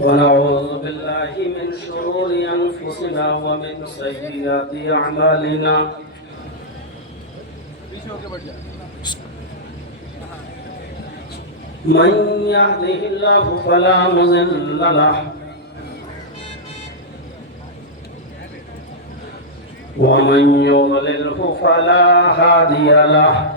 ونعوذ بالله من شرور أنفسنا ومن سيئات أعمالنا من يهده الله فلا مضل له ومن يضلله فلا هادي له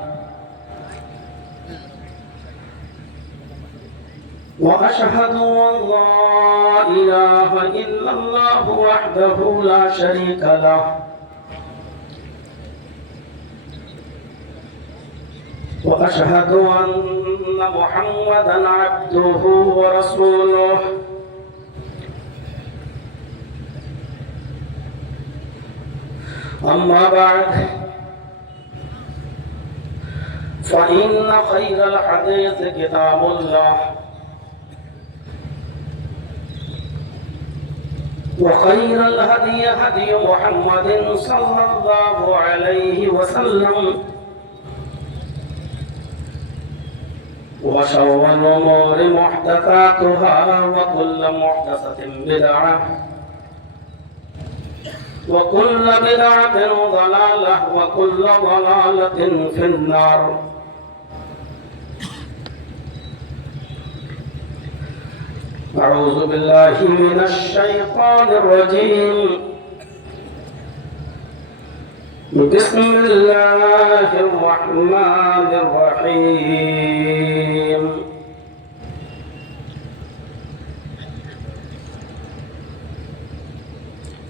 وأشهد أن لا إله إلا الله وحده لا شريك له وأشهد أن محمدا عبده ورسوله أما بعد فإن خير الحديث كتاب الله وخير الهدي هدي محمد صلى الله عليه وسلم وشر الأمور محدثاتها وكل محدثة بدعة وكل بدعة ضلالة وكل ضلالة في النار. أعوذ بالله من الشيطان الرجيم. بسم الله الرحمن الرحيم.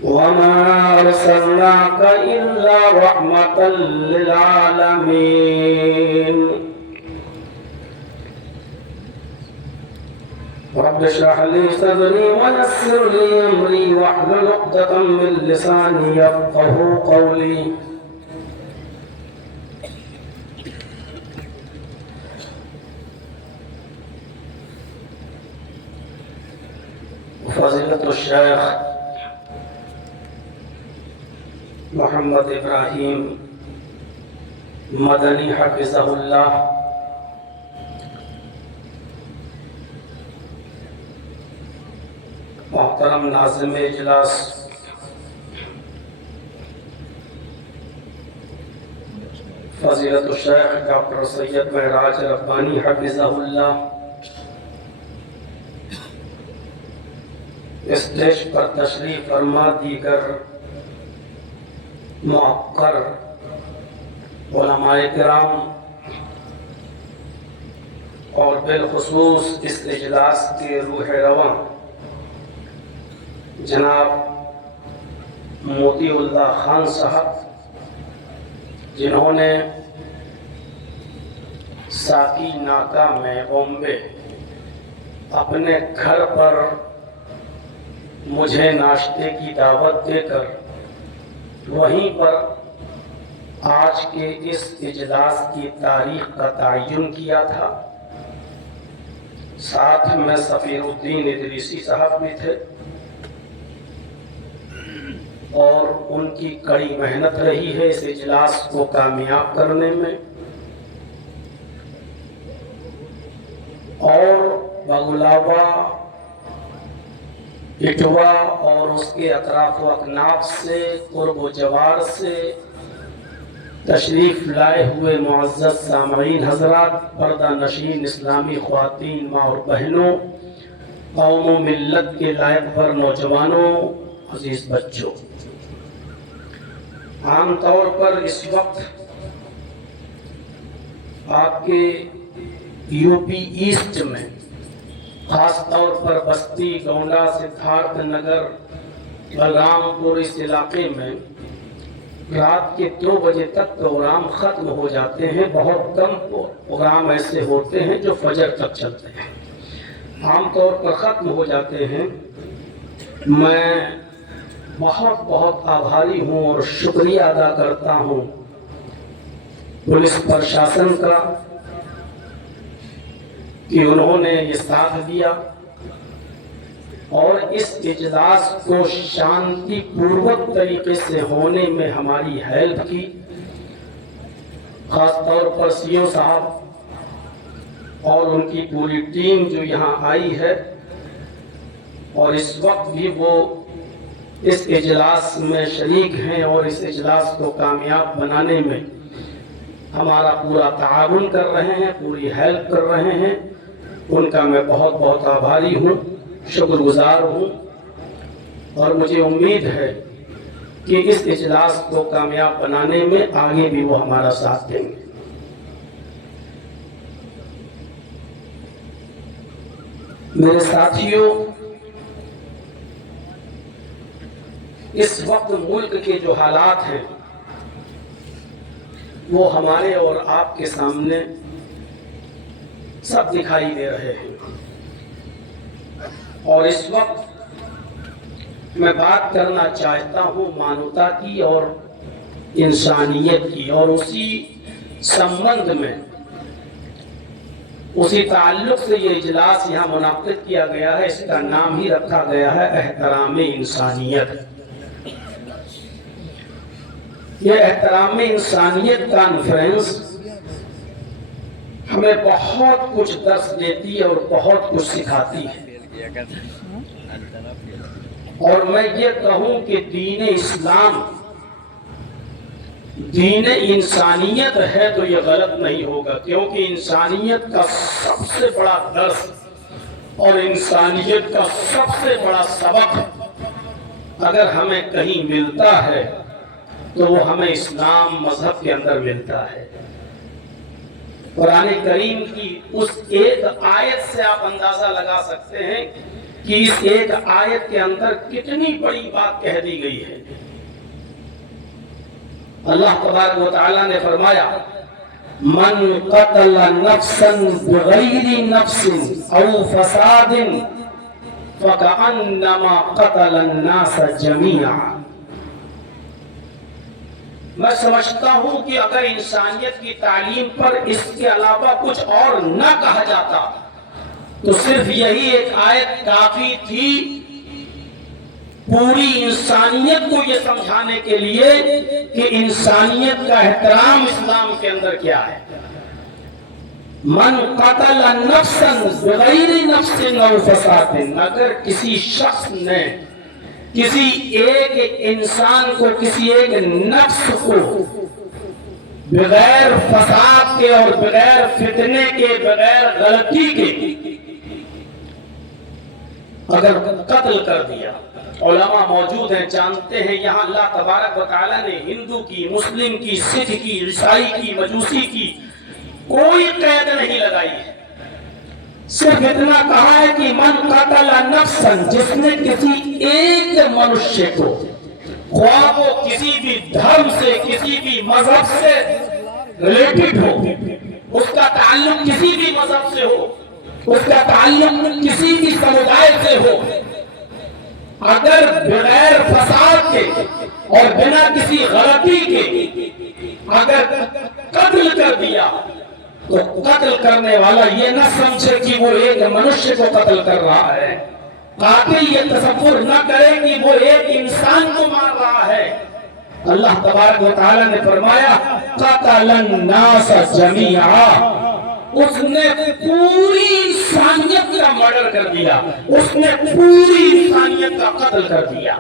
وما أرسلناك إلا رحمة للعالمين. رب اشرح لي صدري ويسر لي أمري واحلل عقدة من لساني يفقهوا قولي. فضيلة الشيخ محمد ابراہیم مدنی حفظہ اللہ محترم ناظم اجلاس فضیلت الشیخ ڈاکٹر سید معراج ربانی حفظہ اللہ اسٹیج پر تشریف فرما دیگر معقر علماء کرام اور بالخصوص اس اجلاس کے روح رواں جناب موتی اللہ خان صاحب جنہوں نے ساقی ناکا میں بامبے اپنے گھر پر مجھے ناشتے کی دعوت دے کر وہیں پر آج کے اس اجلاس کی تاریخ کا تعین کیا تھا. ساتھ میں سفیر الدین ادریسی صاحب بھی تھے اور ان کی کڑی محنت رہی ہے اس اجلاس کو کامیاب کرنے میں. اور بغلاوا اٹوا اور اس کے اطراف و اکناف سے قرب و جوار سے تشریف لائے ہوئے معزز سامعین حضرات، پردہ نشین اسلامی خواتین، ماں اور بہنوں، قوم و ملت کے لائق پر نوجوانوں، عزیز بچوں، عام طور پر اس وقت آپ کے یو پی ایسٹ میں خاص طور پر بستی، گونڈا، سدھارتھ نگر، بلرام پور اس علاقے میں رات کے 2 بجے تک پروگرام ختم ہو جاتے ہیں. بہت کم پروگرام ایسے ہوتے ہیں جو فجر تک چلتے ہیں، عام طور پر ختم ہو جاتے ہیں. میں بہت بہت آبھاری ہوں اور شکریہ ادا کرتا ہوں پولیس پرشاسن کا کہ انہوں نے یہ ساتھ دیا اور اس اجلاس کو شانتی پوروک طریقے سے ہونے میں ہماری ہیلپ کی. خاص طور پر سی او صاحب اور ان کی پوری ٹیم جو یہاں آئی ہے، اور اس وقت بھی وہ اس اجلاس میں شریک ہیں اور اس اجلاس کو کامیاب بنانے میں ہمارا پورا تعاون کر رہے ہیں، پوری ہیلپ کر رہے ہیں، ان کا میں بہت بہت آبھاری ہوں، شکر گزار ہوں، اور مجھے امید ہے کہ اس اجلاس کو کامیاب بنانے میں آگے بھی وہ ہمارا ساتھ دیں گے۔ میرے ساتھیوں، اس وقت ملک کے جو حالات ہیں وہ ہمارے اور آپ کے سامنے سب دکھائی دے رہے ہیں، اور اس وقت میں بات کرنا چاہتا ہوں مانوتا کی اور انسانیت کی، اور اسی سمبند میں، اسی تعلق سے یہ اجلاس یہاں منعقد کیا گیا ہے۔ اس کا نام ہی رکھا گیا ہے احترام انسانیت۔ یہ احترام انسانیت کانفرنس ہمیں بہت کچھ درس دیتی ہے اور بہت کچھ سکھاتی ہے، اور میں یہ کہوں کہ دین اسلام دین انسانیت ہے تو یہ غلط نہیں ہوگا، کیونکہ انسانیت کا سب سے بڑا درس اور انسانیت کا سب سے بڑا سبق اگر ہمیں کہیں ملتا ہے تو وہ ہمیں اسلام مذہب کے اندر ملتا ہے۔ قرآن کریم کی اس ایک آیت سے آپ اندازہ لگا سکتے ہیں کہ اس ایک آیت کے اندر کتنی بڑی بات کہہ دی گئی ہے۔ اللہ تبارک و تعالیٰ نے فرمایا، من قتل نفسا بغیر نفس او فساد فکأنما قتل الناس جميعا۔ میں سمجھتا ہوں کہ اگر انسانیت کی تعلیم پر اس کے علاوہ کچھ اور نہ کہا جاتا تو صرف یہی ایک آیت کافی تھی پوری انسانیت کو یہ سمجھانے کے لیے کہ انسانیت کا احترام اسلام کے اندر کیا ہے۔ من قتل نفسا بغیر نفس او فساد، اگر کسی شخص نے کسی ایک انسان کو، کسی ایک نفس کو بغیر فساد کے اور بغیر فتنے کے، بغیر غلطی کے اگر قتل کر دیا، علماء موجود ہیں جانتے ہیں، یہاں اللہ تبارک و تعالیٰ نے ہندو کی، مسلم کی، سکھ کی، عیسائی کی، مجوسی کی کوئی قید نہیں لگائی ہے، صرف اتنا کہا ہے کہ من قتل نفسا، جس نے کسی ایک منشیہ کو، خواہ وہ کسی بھی دھرم سے، کسی بھی مذہب سے ریلیٹڈ ہو، اس کا تعلق کسی بھی مذہب سے ہو، اس کا تعلق کسی بھی سمودائے سے ہو، اگر بغیر فساد کے اور بنا کسی غلطی کے اگر قتل کر دیا تو قتل کرنے والا یہ نہ سمجھے کہ وہ ایک منشیہ کو قتل کر رہا ہے، قاتل یہ تصور نہ کرے کہ وہ ایک انسان کو مار رہا ہے۔ اللہ تبارک و تعالیٰ نے فرمایا قتل الناس جميعا، اس نے پوری انسانیت کا مرڈر کر دیا، اس نے پوری انسانیت کا قتل کر دیا۔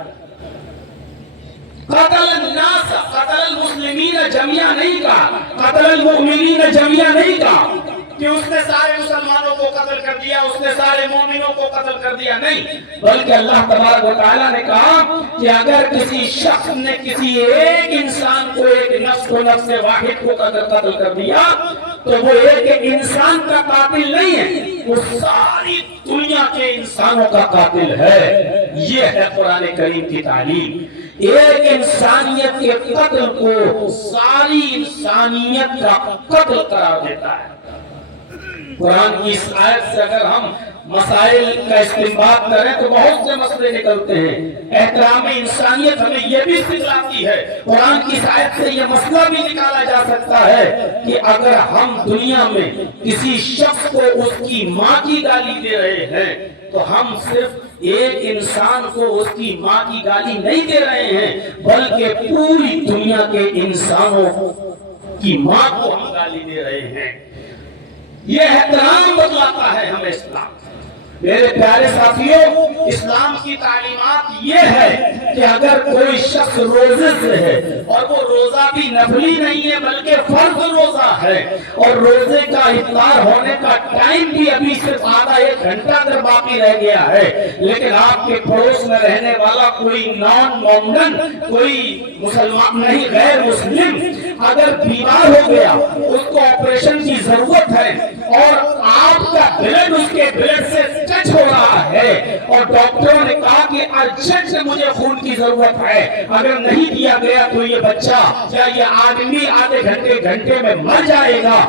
قتل الناس، قتل المسلمین جميعا نہیں کہا، قتل المؤمنین جميعا نہیں کہا کہ اس نے سارے مسلمانوں کو قتل کر دیا، اس نے سارے مومنوں کو قتل کر دیا، نہیں، بلکہ اللہ تبارک و تعالیٰ نے کہا کہ اگر کسی شخص نے کسی ایک انسان کو، ایک نفس کو، نفس واحد کو قتل کر دیا تو وہ ایک انسان کا قاتل نہیں ہے، وہ ساری دنیا کے انسانوں کا قاتل ہے۔ یہ ہے قرآن کریم کی تعلیم، ایک انسانیت کے قتل کو ساری انسانیت کا قتل قرار دیتا ہے۔ قرآن کی اس آیت سے اگر ہم مسائل کا استنباط کریں تو بہت سے مسئلے نکلتے ہیں۔ احترام انسانیت ہمیں یہ بھی سکھلاتی ہے، قرآن کی اس آیت سے یہ مسئلہ بھی نکالا جا سکتا ہے کہ اگر ہم دنیا میں کسی شخص کو اس کی ماں کی گالی دے رہے ہیں تو ہم صرف ایک انسان کو اس کی ماں کی گالی نہیں دے رہے ہیں، بلکہ پوری دنیا کے انسانوں کی ماں کو ہم گالی دے رہے ہیں۔ یہ احترام بتلاتا ہے ہمیں اسلام۔ میرے پیارے ساتھیوں، اسلام کی تعلیمات یہ ہے کہ اگر کوئی شخص روزے سے ہے اور وہ روزہ بھی نفلی نہیں ہے بلکہ فرض روزہ ہے اور روزے کا افطار ہونے کا ٹائم بھی ابھی صرف آدھا ایک گھنٹہ اگر باقی رہ گیا ہے، لیکن آپ کے پڑوس میں رہنے والا کوئی نان مومن، کوئی مسلمان نہیں، غیر مسلم اگر بیمار ہو گیا، اس کو آپریشن کی ضرورت ہے اور آپ کا بلڈ اس کے بلڈ سے ٹچ ہو رہا ہے اور ڈاکٹروں نے کہا کہ ارجنٹ سے مجھے خون کی ضرورت ہے، اگر نہیں دیا گیا تو یہ بچہ یا یہ آدمی آدھے گھنٹے میں مر جائے گا،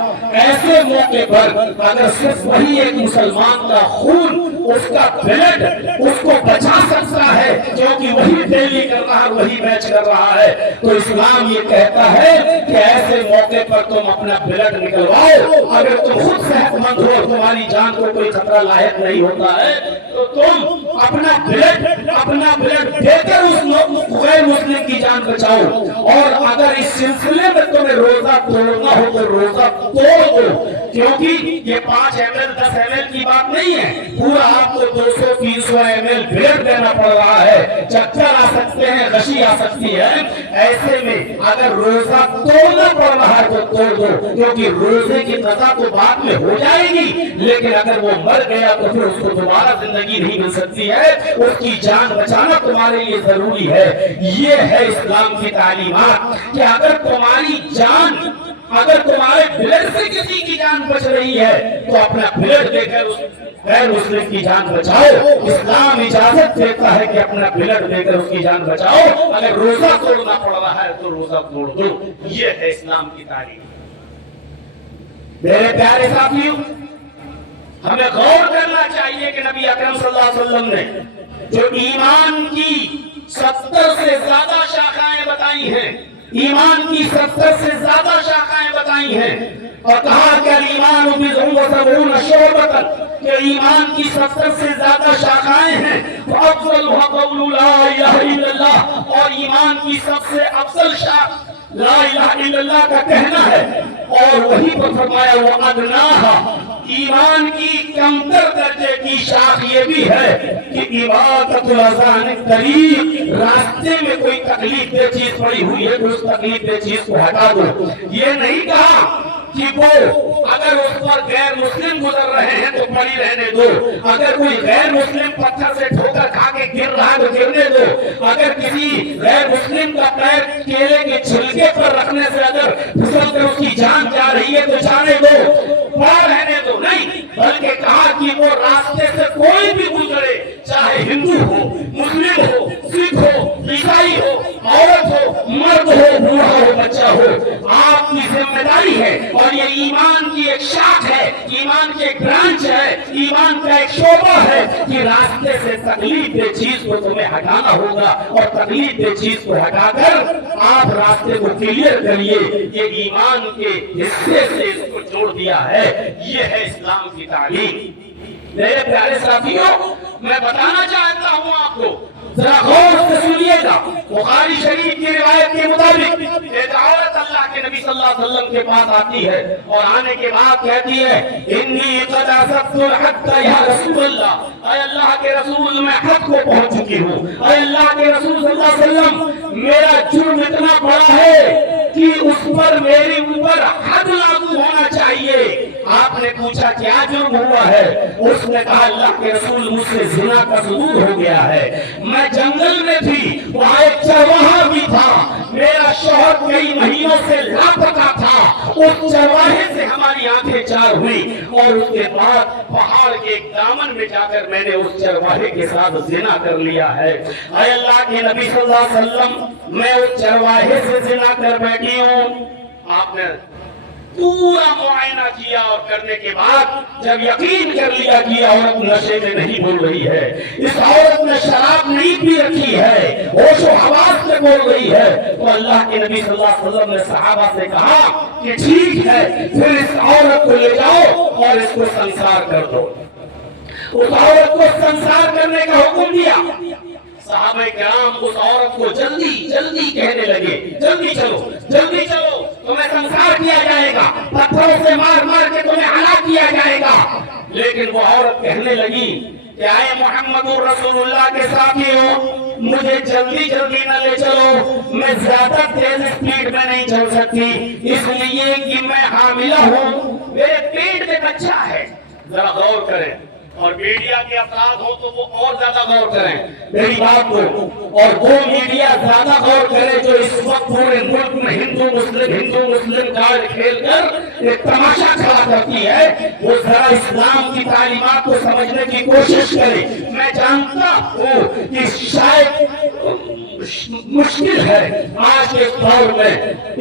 ایسے موقع پر اگر صرف وہی ایک مسلمان کا خون، اس کا بلڈ اس کو بچا سکتا ہے کیونکہ وہی ڈیلی کر رہا ہے، وہی میچ کر رہا ہے، تو اسلام یہ کہتا ہے کہ ایسے موقع پر تم اپنا بلڈ نکلواؤ۔ اگر تم خود صحت مند ہو اور تمہاری جان کو کوئی خطرہ لاحق نہیں ہوتا ہے تو تم اپنا بلڈ دے کر اس غیر مسلم کی جان بچاؤ۔ اور اگر اس سلسلے میں تمہیں روزہ توڑنا ہو تو روزہ توڑ دو، کیونکہ یہ 5 ml 10 ml کی بات نہیں ہے، پورا آپ کو 200-300 ml بلڈ دینا پڑ رہا ہے، چکر آ سکتے ہیں، غشی آ سکتی ہے۔ ایسے میں اگر روزہ توڑنا پڑ رہا ہے تو توڑ دو، کیونکہ روزے کی قضا تو بعد میں ہو جائے گی، لیکن اگر وہ مر گیا تو پھر اس کو دوبارہ زندگی نہیں مل سکتی ہے، اس کی جان بچانا تمہارے لیے ضروری ہے۔ یہ ہے اسلام کی تعلیمات کہ اگر تمہاری جان، اگر تمہارے بلڈ سے کسی کی جان بچ رہی ہے تو اپنا بلڈ دے کر اس غیر مسلم کی جان بچاؤ۔ اسلام اجازت دیتا ہے کہ اپنا بلڈ دے کر اس کی جان بچاؤ۔ اگر روزہ توڑنا پڑ رہا ہے تو روزہ توڑ دو، یہ ہے اسلام کی تعلیم۔ میرے پیارے ساتھیوں، ہمیں غور کرنا چاہیے کہ نبی اکرم صلی اللہ علیہ وسلم نے جو ایمان کی 70 سے زیادہ شاخائیں بتائی ہیں، ایمان کی 70 سے زیادہ شاخائیں بتائی ہیں اور کہا کہ ایمان بضع وسبعون شعبۃ، کہ ایمان کی 70 سے زیادہ شاخائیں ہیں، فافضلها قول لا الہ الا اللہ، اور ایمان کی سب سے افضل شاخ لا الہ الا اللہ کا کہنا ہے، اور وہی پر فرمایا وَأَدْنَاهَا، ایمان کی کمتر درجے کی شاخ یہ بھی ہے کہ عبادت الازان قریب، راستے میں کوئی تکلیف دہ چیز پڑی ہوئی ہے تو اس تکلیف دہ چیز کو ہٹا دو۔ یہ نہیں کہا کہ وہ اگر اس پر غیر مسلم گزر رہے ہیں تو پڑی رہنے دو، اگر کوئی غیر مسلم پتھر سے ٹھوکر کھا کے گر رہا ہے تو گرنے دو، اگر کسی غیر مسلم کا پیر کیلے کے چھلکے پر رکھنے سے اگر پھسل کر اس کی جان جا رہی ہے تو جانے دو، پڑا رہنے دو، نہیں، بلکہ کہا کہ وہ راستے سے کوئی بھی گزرے، چاہے ہندو ہو، مسلم ہو، سکھ ہو، عیسائی ہو، عورت ہو، مرد ہو، بوڑھا ہو، بچہ ہو، آپ کی ذمہ داری ہے اور یہ ایمان کی ایک شاخ ہے، ایمان کی ایک برانچ ہے، ایمان کا ایک شعبہ ہے کہ راستے سے تکلیف دہ چیز کو تمہیں ہٹانا ہوگا اور تکلیف دہ چیز کو ہٹا کر آپ راستے کو کلیئر کریے۔ یہ ایمان کے حصے سے اس کو جوڑ دیا ہے، یہ ہے اسلام کی تعلیم۔ میرے پیارے ساتھیوں، میں بتانا چاہتا ہوں آپ کو، ذرا غور سے سنیے گا، بخاری شریف کی روایت کے مطابق ایک عورت اللہ کے نبی صلی اللہ علیہ وسلم کے پاس آتی ہے اور آنے کے بعد کہتی ہے انی قد اصبت الحق یا رسول اللہ، اے اللہ کے رسول میں حق کو پہنچ چکی ہوں، اے اللہ کے رسول صلی اللہ علیہ وسلم میرا جرم اتنا بڑا ہے کہ اس پر میرے اوپر حد لاگو ہونا چاہیے۔ آپ نے پوچھا کیا جرم ہوا ہے؟ اس نے کہا اللہ کے رسول مجھ سے زنا کا ثبوت ہو گیا ہے، میں جنگل میں تھی، وہاں ایک چرواہا بھی تھا، میرا شوہر کئی مہینوں سے لاپتہ تھا، اس چرواہے سے ہماری آنکھیں چار ہوئی اور اس کے بعد پہاڑ کے ایک دامن میں جا کر میں نے اس چرواہے کے ساتھ زنا کر لیا ہے۔ اے اللہ کے نبی صلی اللہ علیہ وسلم میں اس چرواہے سے زنا کر بیٹھی ہوں۔ آپ نے پورا معائنہ کیا اور کرنے کے بعد جب یقین کر لیا کہ عورت نشے میں نہیں بول رہی ہے، اس عورت نے شراب نہیں پی رکھی ہے، ہوش و حواس سے بول رہی ہے، تو اللہ کے نبی صلی اللہ علیہ وسلم نے صحابہ سے کہا کہ ٹھیک ہے، پھر اس عورت کو لے جاؤ اور اس کو سنسار کر دو۔ اس عورت کو سنسار کرنے کا حکم دیا۔ صحابہ کرام اس عورت کو جلدی کہنے لگے جلدی چلو تمہیں سنسار کیا جائے گا، پتھروں سے مار مار کے تمہیں ہلاک کیا لیکن وہ عورت کہنے لگی کہ آئے محمد رسول اللہ کے ساتھیوں، مجھے جلدی جلدی نہ لے چلو، میں زیادہ تیز سپیڈ میں نہیں چل سکتی، اس لیے کہ میں حاملہ ہوں، میرے پیٹ میں بچہ ہے۔ ذرا غور کریں، اور میڈیا کے افراد ہوں تو وہ اور زیادہ غور کریں میری بات کو، اور وہ میڈیا زیادہ غور کرے جو اس وقت پورے ملک میں ہندو مسلم کارڈ کھیل کر ایک تماشا کھڑا کرتی ہے، وہ ذرا اسلام کی تعلیمات کو سمجھنے کی کوشش کرے۔ میں جانتا ہوں کہ شاید مشکل ہے آج کے دور میں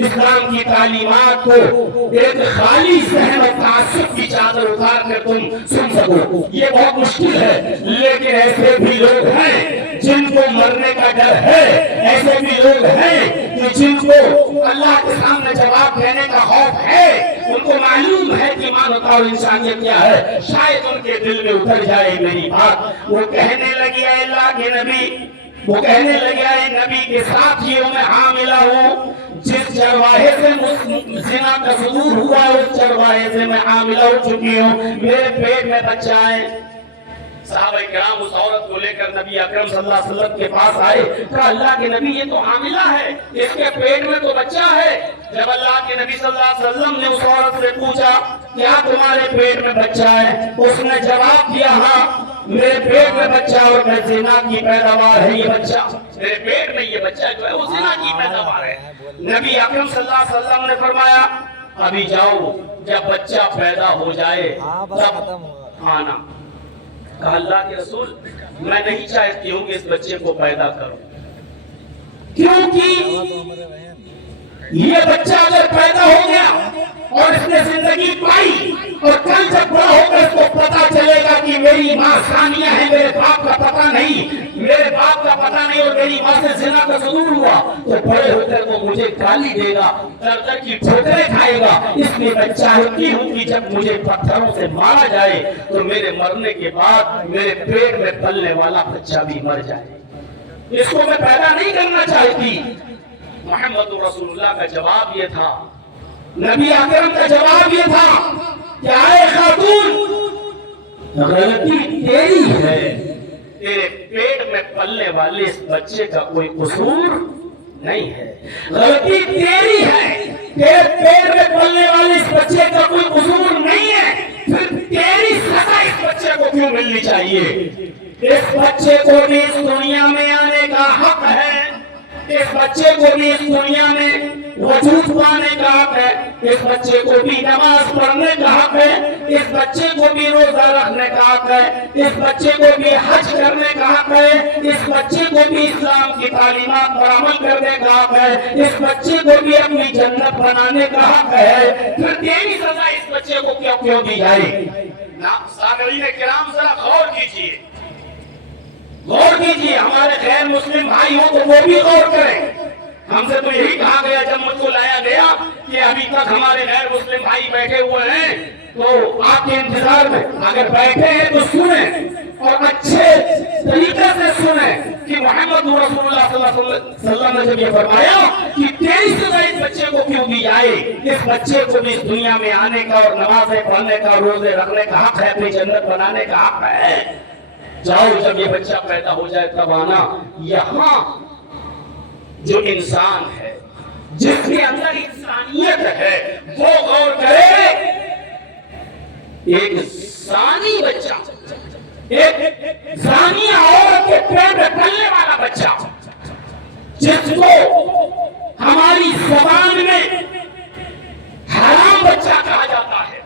اسلام کی تعلیمات کو ایک خالی ذہن اور تعصب کی چادر اتار کر تم سن سکو، یہ بہت مشکل ہے، لیکن ایسے بھی لوگ ہیں جن کو مرنے کا ڈر ہے، ایسے بھی لوگ ہیں کہ جن کو اللہ کے سامنے جواب دینے کا خوف ہے، ان کو معلوم ہے کہ مانوتا اور انسانیت کیا ہے، شاید ان کے دل میں اتر جائے میری بات۔ وہ کہنے لگی اے اللہ کے نبی، وہ کہنے لگا اے نبی کے ساتھیوں میں حاملہ ہوں، جس چرواہے سے زنا کا صدور ہوا ہے اس چرواہے سے میں حاملہ ہو چکی ہوں، میرے پیٹ میں بچہ ہے۔ صحابہ کرام اس عورت کو لے کر نبی اکرم صلی اللہ علیہ وسلم کے پاس آئے، کہا اللہ کے نبی یہ تو حاملہ ہے، اس کے پیٹ میں تو بچہ ہے۔ جب اللہ کے نبی صلی اللہ علیہ وسلم نے اس عورت سے پوچھا کیا تمہارے پیٹ میں بچہ ہے، اس نے جواب دیا ہاں میرے پیٹ میں بچہ اور میں زنا کی پیداوار ہے، یہ بچہ میرے پیٹ میں یہ بچہ جو ہے وہ زنا کی پیداوار ہے۔ نبی اکرم صلی اللہ علیہ وسلم نے فرمایا ابھی جاؤ، جب بچہ پیدا ہو جائے تب آنا۔ کہا اللہ کے رسول میں نہیں چاہتی ہوں کہ اس بچے کو پیدا کروں، کیونکہ یہ بچہ اگر پیدا ہو گیا اور اس نے زندگی پائی اور کل جب بڑا ہوگا اس کو پتا چلے گا کہ میری ماں ثانیہ ہے، میرے باپ کا پتہ نہیں، میرے باپ کا پتہ نہیں اور میری ماں سے زنا کا صدور ہوا، تو بڑے ہو کر وہ مجھے گالی دے گا، در در کی ٹھوکریں کھائے گا۔ اس لیے میں چاہتی ہوں کہ جب مجھے پتھروں سے مارا جائے تو میرے مرنے کے بعد میرے پیٹ میں پلنے والا بچہ بھی مر جائے، اس کو میں پیدا نہیں کرنا چاہتی۔ محمد رسول اللہ کا جواب یہ تھا، نبی اکرم کا جواب یہ تھا کہ اے خاتون غلطی تیری ہے، تیرے پیٹ میں پلنے والے اس بچے کا کوئی قصور نہیں ہے، غلطی تیری ہے، تیرے پیٹ میں پلنے والے اس بچے کا کوئی قصور نہیں ہے، پھر تیری سزا اس بچے کو کیوں ملنی چاہیے؟ اس بچے کو بھی اس دنیا میں آنے کا حق ہے، اس بچے کو بھی اس دنیا میں وجود پانے کا حق ہے، اس بچے کو بھی نماز پڑھنے کا حق ہے، اس بچے کو بھی روزہ رکھنے کا حق ہے، اس بچے کو بھی حج کرنے کا حق ہے، اس بچے کو بھی اسلام کی تعلیمات پر عمل کرنے کا حق ہے، اس بچے کو بھی اپنی جنت بنانے کا حق ہے، پھر تیری سزا اس بچے کو کیوں دی جائے؟ سامعین کرام ذرا غور کیجیے، غور کیجیے، ہمارے غیر مسلم بھائی ہوں تو وہ بھی غور کریں۔ ہم سے تو یہی کہا گیا جب مجھ کو لایا گیا کہ ابھی تک ہمارے غیر مسلم بھائی بیٹھے ہوئے ہیں تو آپ کے انتظار میں، اگر بیٹھے ہیں تو سنیں اور اچھے طریقے سے سنیں کہ محمد رسول اللہ صلی اللہ علیہ وسلم نے جب یہ فرمایا کہ تیری سزا اس بچے کو کیوں دی جائے، اس بچے کو بھی اس دنیا میں آنے کا اور نمازیں پڑھنے کا، روزے رکھنے کا حق ہے، اپنی جنت بنانے کا حق ہے۔ جاؤ جب یہ بچہ پیدا ہو جائے تب آنا۔ یہاں جو انسان ہے، جس کے اندر انسانیت ہے، وہ غور کرے، ایک زانی بچہ، ایک زانیہ عورت کے پیٹ میں پلنے والا بچہ، جس کو ہماری زبان میں حرام بچہ کہا جاتا ہے،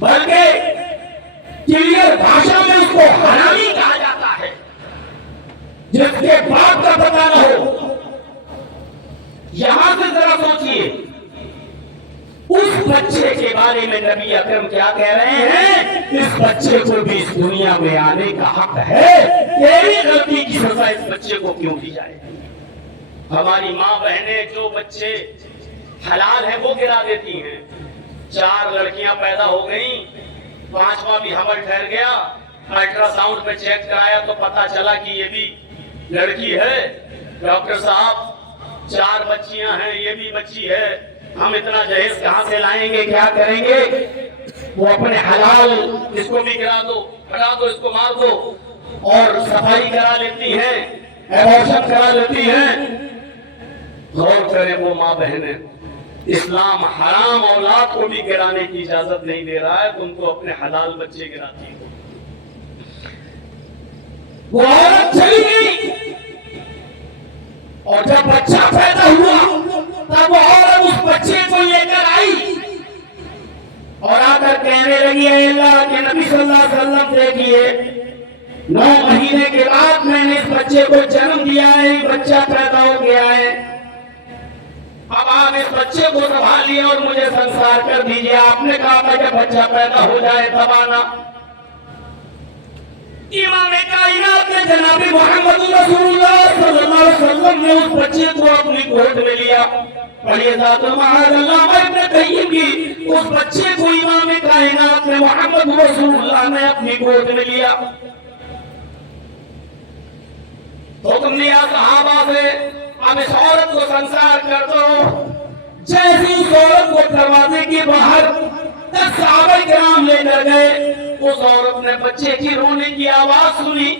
بلکہ کلیئر بھاشا میں اس کو حرامی کہا جاتا ہے، جس کے باپ کا پتہ نہ ہو۔ یہاں سے ذرا سوچئے اس بچے کے بارے میں نبی اکرم کیا کہہ رہے ہیں؟ اس بچے کو بھی اس دنیا میں آنے کا حق ہے، تیری غلطی کی سزا اس بچے کو کیوں دی جائے؟ ہماری ماں بہنیں جو بچے حلال ہیں وہ گرا دیتی ہیں۔ 4 لڑکیاں پیدا ہو گئیں، 5واں بھی حمل ٹھہر گیا، الٹرا ساؤنڈ میں چیک کرایا تو پتا چلا کہ یہ بھی لڑکی ہے۔ ڈاکٹر صاحب 4 بچیاں ہیں، یہ بھی بچی ہے، ہم اتنا جہیز کہاں سے لائیں گے، کیا کریں گے؟ وہ اپنے حلال اس کو بھی گرا دو، ہٹا دو، اس کو مار دو، اور صفائی کرا لیتی ہیں، ایبورشن کرا لیتی ہیں۔ غور کریں وہ ماں بہنیں، اسلام حرام اولاد کو بھی گرانے کی اجازت نہیں دے رہا ہے، تم کو اپنے حلال بچے گراتی ہو۔ وہ عورت چلی گئی اور جب بچہ پیدا ہوا تب وہ عورت اس بچے کو لے کر آئی اور آ کر کہنے لگی، اے اللہ کے نبی صلی اللہ علیہ وسلم دیکھیے 9 مہینے کے بعد میں نے اس بچے کو جنم دیا ہے، بچہ پیدا ہو گیا ہے، اب آپ اس بچے کو سنبھالیے اور مجھے سنسار کر دیجیے، آپ نے کہا تھا کہ بچہ پیدا ہو جائے تب آنا۔ امام کائنات نے جناب محمد رسول اللہ صلی اللہ علیہ وسلم نے اس بچے کو اپنی گود میں لیا۔ پڑھیے ذات المعاد علامہ ابن قیم کی، اس بچے کو امام کائنات نے محمد رسول اللہ نے اپنی گود میں لیا، حکم دیا صحابہ سے اب اس عورت کو سنسار کر دو۔ جیسے اس عورت کو دروازے کے باہر صحابہ کرام لے کر گئے، اس عورت نے بچے کی رونے کی آواز سنی،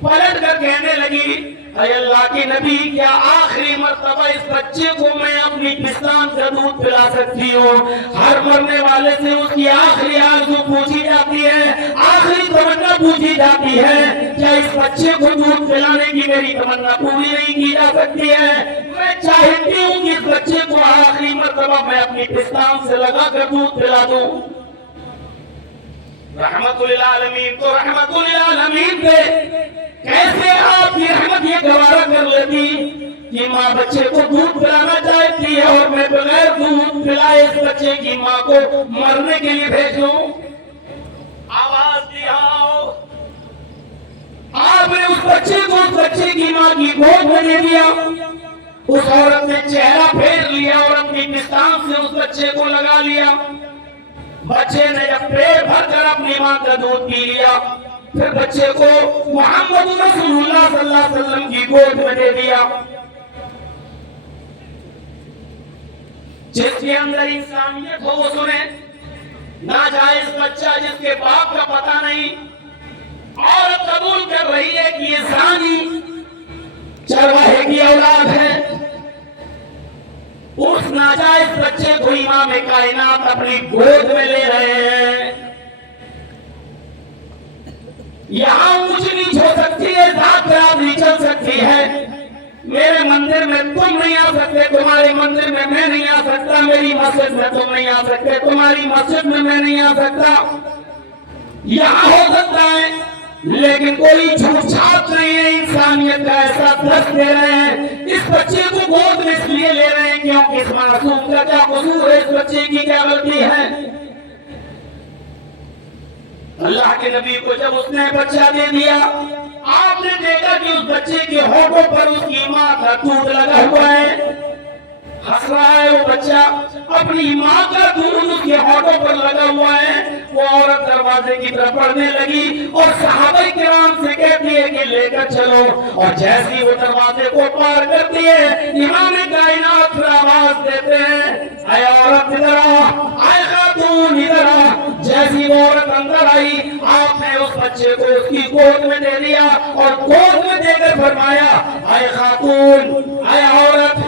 پلٹ کر کہنے لگی، اے اللہ کے نبی کیا آخری مرتبہ اس بچے کو میں اپنی پستان کا دودھ پلا سکتی ہوں؟ ہر مرنے والے سے اس کی آخری آرزو پوچھی جاتی ہے، آخری تمنا پوچھی جاتی ہے، کیا اس بچے کو دودھ پلانے کی میری تمنا پوری نہیں کی جا سکتی ہے؟ میں چاہتی ہوں کہ اس بچے کو آخری مرتبہ میں اپنی پستان سے لگا کر دودھ پلا دوں۔ رحمت للعالمین تو رحمت للعالمین پہ کیسے آپ کی رحمت یہ گوارا کر لیتی کہ ماں بچے کو دودھ پلانا چاہتی ہے اور میں بغیر دودھ پلائے اس بچے کی ماں کو مرنے کے لیے بھیج دوں؟ آواز دیا، آپ نے اس بچے کو اس بچے کی ماں کی گود میں دے دیا۔ اس عورت نے چہرہ پھیر لیا اور اپنی پستان سے اس بچے کو لگا لیا۔ بچے نے جب پیٹ بھر کر اپنی ماں کا دودھ پی لیا، پھر بچے کو محمد رسول اللہ صلی اللہ علیہ وسلم کی گود میں دے دیا۔ جس کے اندر انسانیت ہو وہ سنے، ناجائز بچہ جس کے باپ کا پتہ نہیں، عورت قبول کر رہی ہے کہ یہ زانی چرواہے کی اولاد ہے، اس ناجائز بچے کو امام کائنات اپنی گود میں لے رہے ہیں۔ یہاں اونچ نیچ ہو سکتی ہے، ذات برادری چل سکتی ہے، میرے مندر میں تم نہیں آ سکتے، تمہارے مندر میں میں نہیں آ سکتا، میری مسجد میں تم نہیں آ سکتے، تمہاری مسجد میں میں نہیں آ سکتا، یہاں ہو سکتا ہے، لیکن کوئی جھوٹ چھاپ نہیں ہے، انسانیت کا ایسا درس دے رہے ہیں۔ اس بچے کو گود میں اس لیے لے رہے ہیں کیونکہ اس معصوم کا کیا قصور ہے، اس بچے کی کیا غلطی ہے؟ اللہ کے نبی کو جب اس نے بچہ دے دیا، آپ نے دیکھا کہ اس بچے کے ہونٹوں پر اس کی ماں کا دودھ لگا ہوا ہے، ہنس رہا ہے وہ بچہ، اپنی ماں کا دودھ اس کے ہونٹوں پر لگا ہوا ہے۔ وہ عورت دروازے کی طرف بڑھنے لگی اور صحابہ کرام سے کہتی ہے کہ لے کر چلو، اور جیسی وہ دروازے کو پار کرتی ہے، امام کائنات پھر آواز دیتے ہیں، اے عورت ادھر آ، اے خاتون ادھر آ۔ جیسی وہ عورت اندر آئی، آپ نے اس بچے کو اس کی گود میں دے دیا اور گود میں دے کر فرمایا، اے خاتون، اے عورت،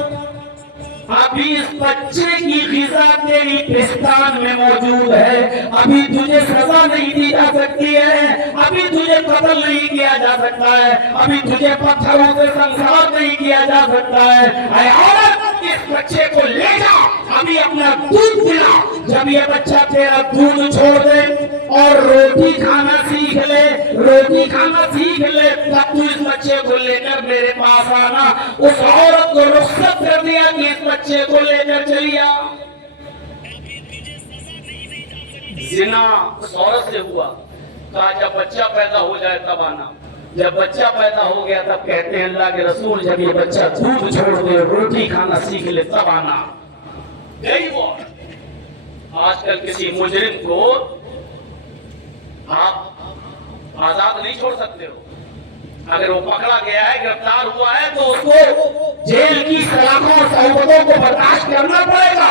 ابھی اس بچے کی غذا تیری پستان میں موجود ہے، ابھی تجھے سزا نہیں دی جا سکتی ہے، ابھی تجھے قتل نہیں کیا جا سکتا ہے، ابھی تجھے پتھروں سے سنسار نہیں کیا جا سکتا ہے۔ اے عورت، اس بچے کو لے جا، ابھی اپنا دودھ پلا، جب یہ بچہ تیرا دودھ چھوڑ دے اور روٹی کھانا سیکھ لے، روٹی کھانا سیکھ لے، تب تو اس بچے کو لے کر میرے پاس آنا۔ اس عورت کو رخصت کر دیا کہ اس بچے کو لے کر چلیا۔ زنا اس عورت سے ہوا، کہا جب بچہ پیدا ہو جائے تب آنا۔ جب بچہ پیدا ہو گیا تب کہتے ہیں اللہ کے رسول جب یہ بچہ دودھ چھوڑ دے، روٹی کھانا سیکھ لے تب آنا۔ گئی وہ۔ آج کل کسی مجرم کو آپ آزاد نہیں چھوڑ سکتے ہو، اگر وہ پکڑا گیا ہے، گرفتار ہوا ہے تو اس کو جیل کی سلاخوں اور صحبتوں کو برداشت کرنا پڑے گا۔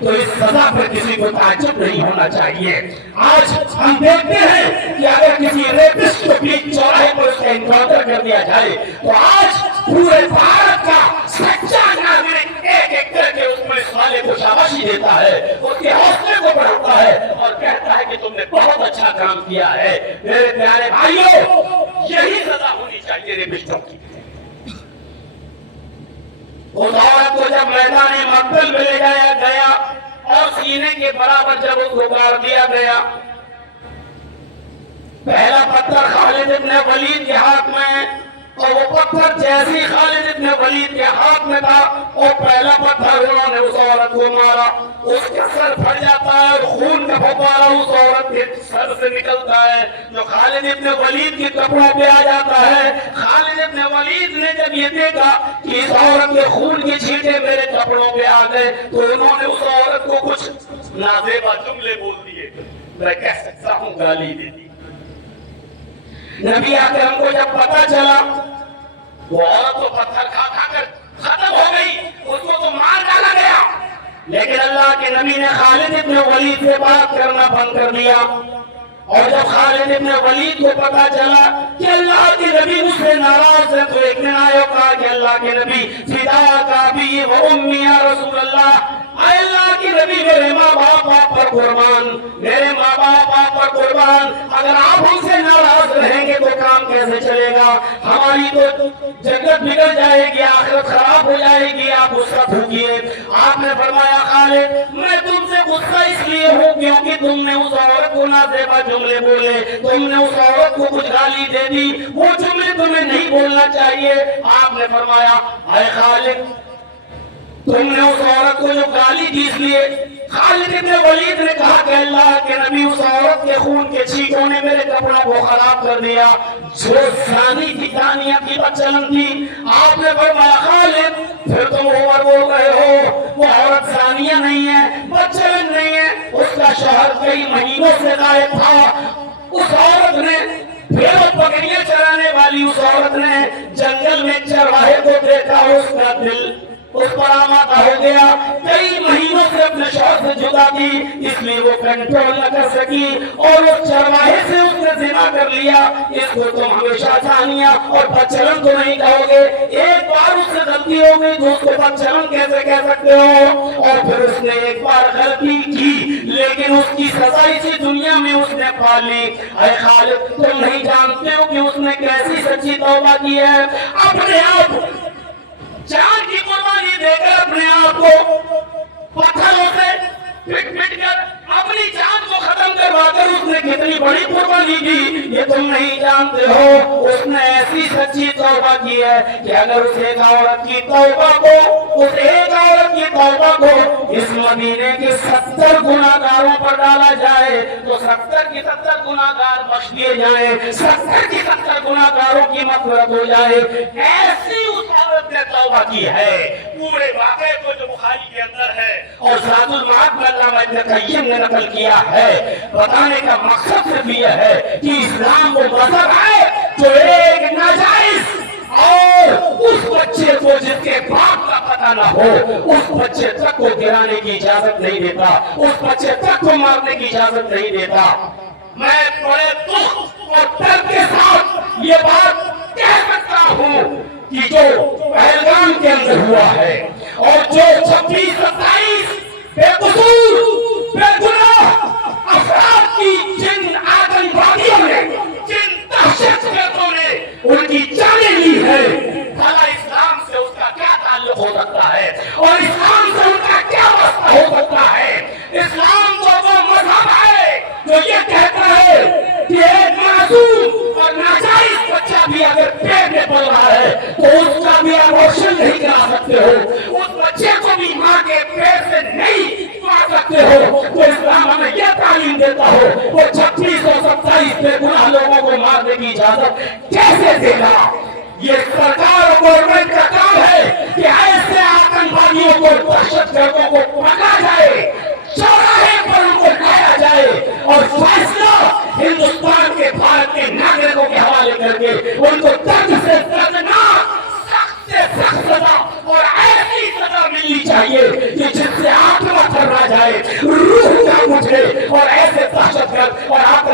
تو اس سزا پر کسی کو تعجب نہیں ہونا چاہیے۔ آج ہم دیکھتے ہیں کہ اگر کسی ریپسٹ کو بیچ چوراہے پر اس کا انکاؤنٹر کر دیا جائے تو آج پورے بھارت کا سچا ناگرک ایک ایک کر کے اس پولیس والے کو شاباشی دیتا ہے، اس کے حوصلے کو بڑھاتا ہے اور کہتا ہے کہ تم نے بہت اچھا کام کیا ہے۔ میرے پیارے بھائیوں، یہی سزا ہونی چاہیے ریپسٹوں کی۔ اس عورت کو جب میدان مقتل میں لے جایا گیا اور سینے کے برابر جب اس کو گاڑ دیا گیا، پہلا پتھر خالد ابن ولید کے ہاتھ میں، اور وہ پتھر جیسی خالد ابن ولید کے ہاتھ میں تھا اور پہلا پتھر انہوں نے اس عورت کو مارا، اس کا سر پھٹ جاتا ہے اور خون کا پھوارا اس عورت کے سر سے نکلتا ہے جو خالد ابن ولید کے کپڑوں پہ آ جاتا ہے۔ خالد ابن ولید نے جب یہ دیکھا کہ اس عورت کے خون کے چھینٹے میرے کپڑوں پہ آ گئے تو انہوں نے اس عورت کو کچھ نازیبا جملے بول دیے، میں کہہ سکتا ہوں گالی دے دی۔ نبی اکرم کو جب پتا چلا وہ عورت تو پتھر کھا کھا کر ختم ہو گئی، اس کو تو مار ڈالا گیا، لیکن اللہ کے نبی نے خالد ابن ولید سے بات کرنا بند کر دیا۔ اور جب خالد ابن ولید کو پتا چلا کہ اللہ کے نبی مجھ سے ناراض ہے تو ایک نے آیا اور کہا کہ اللہ کے نبی فداک ابی و امی یا رسول اللہ، اے اللہ کے نبی میرے ماں باپ آپ پر قربان، میرے ماں باپ آپ پر قربان، اگر آپ ہم سے ناراض رہیں گے تو کام کیسے چلے گا؟ ہماری تو جنت بگڑ جائے گی، آخرت خراب ہو جائے گی، آپ غصہ بھوکیے۔ آپ نے فرمایا خالد میں تم سے غصہ اس لیے ہوں کیونکہ تم نے اس عورت کو نازیبا جملے بولے، تم نے اس عورت کو کچھ گالی دے دی، وہ جملے تمہیں نہیں بولنا چاہیے۔ آپ نے فرمایا اے خالد تم نے اس عورت کو جو گالی دی اس لیے، خالد ابن ولید نے کہا کہ اللہ کے نبی اس عورت کے خون کے چھینٹوں نے میرے کپڑوں کو خراب کر دیا، جو زانی تھی، دانیہ کی بدچلن تھی۔ آپ نے فرمایا خالد پھر تم اوور بول رہے ہو، وہ عورت زانیہ نہیں ہے، بدچلن نہیں ہے، اس کا شوہر کئی مہینوں سے غائب تھا۔ اس عورت نے پھر بکریاں چرانے والی اس عورت نے جنگل میں چرواہے کو دیکھا، اس کا دل اس پر آمادہ ہو گیا، کئی مہینوں سے اپنے شوہر سے جدا تھی، اس لیے وہ کنٹرول نہ کر سکی اور وہ چرواہے سے اس نے زنا کر لیا۔ اس کو تم ہمیشہ زانیہ اور بدچلن تو نہیں کہو گے، ایک بار اس سے غلطی ہو گئی تو اس کو بدچلن کیسے کہہ سکتے ہو؟ اور پھر اس نے ایک بار غلطی کی لیکن اس کی سزا اسی دنیا میں اس نے پا لی۔ اے خالد تم نہیں جانتے ہو کہ اس نے کیسی سچی توبہ کی ہے، اپنے آپ جان کی قربانی دے کر اپنے آپ کو پتھروں سے پٹ پٹ کر اپنی جان کو ختم کروا کر اس نے کتنی بڑی قربانی دی یہ تم نہیں جانتے ہو۔ اس نے ایسی سچی توبہ کی ہے کہ اگر اس ایک عورت کی توبہ کو، اس ایک عورت کی توبہ کو اس مدینے کے 70 گناہگاروں پر ڈالا جائے تو 70 کی 70 گناہگار بخش دیے جائیں، 70 کی 70 گناہگاروں کی مغفرت ہو جائے۔ ایسی اس عورت نے توبہ کی ہے۔ پورے واقعے کو جو بخاری کے اندر ہے اور زاد المعاد میں علامہ ابن قیم نے نقل کیا ہے، بتانے کا مقصد صرف یہ ہے کہ اسلام وہ مذہب ہے جو ایک ناجائز اور اس بچے کو جس کے باپ کا پتہ نہ ہو اس بچے تک کو گرانے کی اجازت نہیں دیتا، اس بچے تک کو مارنے کی اجازت نہیں دیتا۔ میں بڑے دکھ اور درد کے ساتھ یہ بات کہہ سکتا ہوں کہ جو پہلگام کے اندر ہوا ہے اور جو 26-27 بے قصور بے گناہ افراد کی جن آتنکوادیوں نے، جن دہشت گردوں نے ان کی جانیں لی ہے، بھلا اسلام سے اس کا کیا تعلق ہو سکتا ہے اور اسلام سے ان کا کیا واسطہ ہو سکتا ہے؟ اسلام تو وہ مذہب ہے جو یہ کہتا ہے کہ ایک معصوم اور ناجائز بچہ بھی اگر پیٹ میں پل رہا ہے تو اس کا بھی ابورشن نہیں کرا سکتے ہو، اس بچے کو بھی ماں کے پیٹ سے نہیں مار سکتے ہو۔ تو اسلام ہمیں یہ تعلیم دیتا ہو وہ 26-27 بے گناہ لوگوں کو مارنے کی اجازت کیسے دے گا؟ یہ سرکار اور گورنمنٹ کا کام ہے کہ ایسے آتنکوادیوں کو، دہشت گردوں کو پکڑا جائے، چوراہے پر ان کو لایا جائے اور فیصلہ ہندوستان کے، بھارت کے ناگرکوں کے حوالے کر کے ان کو درد سے دردناک، سخت سے سخت سزا اور ایسی سزا ملنی چاہیے کہ جس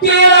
13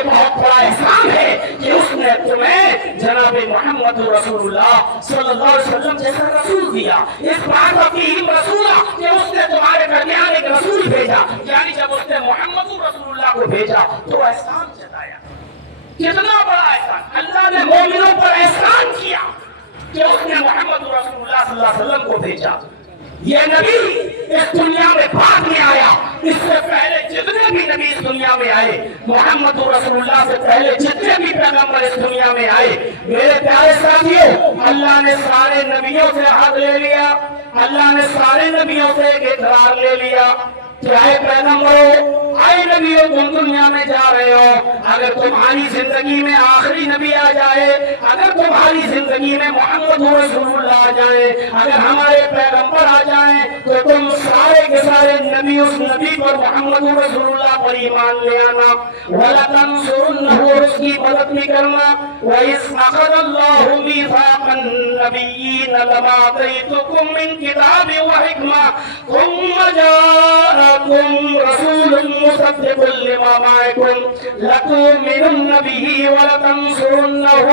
یہ بہت بڑا احسان ہے کہ اس نے تمہیں جناب محمد رسول اللہ صلی اللہ علیہ وسلم جیسا رسول دیا. اس بات کا فیہم رسولہ کہ اس نے تمہارے درمیان ایک رسول بھیجا, یعنی جب اس نے محمد رسول اللہ کو بھیجا تو احسان جتایا. کتنا بڑا احسان اللہ نے مومنوں پر احسان کیا کہ اس نے محمد رسول اللہ صلی اللہ علیہ وسلم کو بھیجا. یہ نبی اس دنیا میں بعد میں آیا, اس سے پہلے جتنے بھی نبی اس دنیا میں آئے, محمد رسول اللہ سے پہلے جتنے بھی پیغمبر اس دنیا میں آئے, میرے پیارے ساتھیوں, اللہ نے سارے نبیوں سے عہد لے لیا, اللہ نے سارے نبیوں سے ایک اقرار لے لیا کہ اے پیغمبروں, اے نبیوں, تم دنیا میں جا رہے ہو, اگر تمہاری زندگی میں آخری نبی آ جائے, اگر تمہاری زندگی میں محمد رسول اللہ آ جائے, اگر ہمارے پیغمبر آ جائیں, تو تم سارے کے سارے نبی اس نبی پر محمد رسول اللہ پر ایمان لے آنا. وَلَتَنْصُرُنَّهُ, اور اس کی مدد بھی کرنا. وَإِذْ أَخَذَ اللَّهُ مِيثَاقَ النَّبِيِّينَ لَمَا آتَيْتُكُم مِّن كِتَابٍ وَحِكْمَةٍ ثُمَّ جَاءَكُم رَّسُولٌ مُصَدِّقٌ لِّمَا مَعَكُمْ لَتُؤْمِنُنَّ بِهِ وَلَتَنصُرُنَّهُ.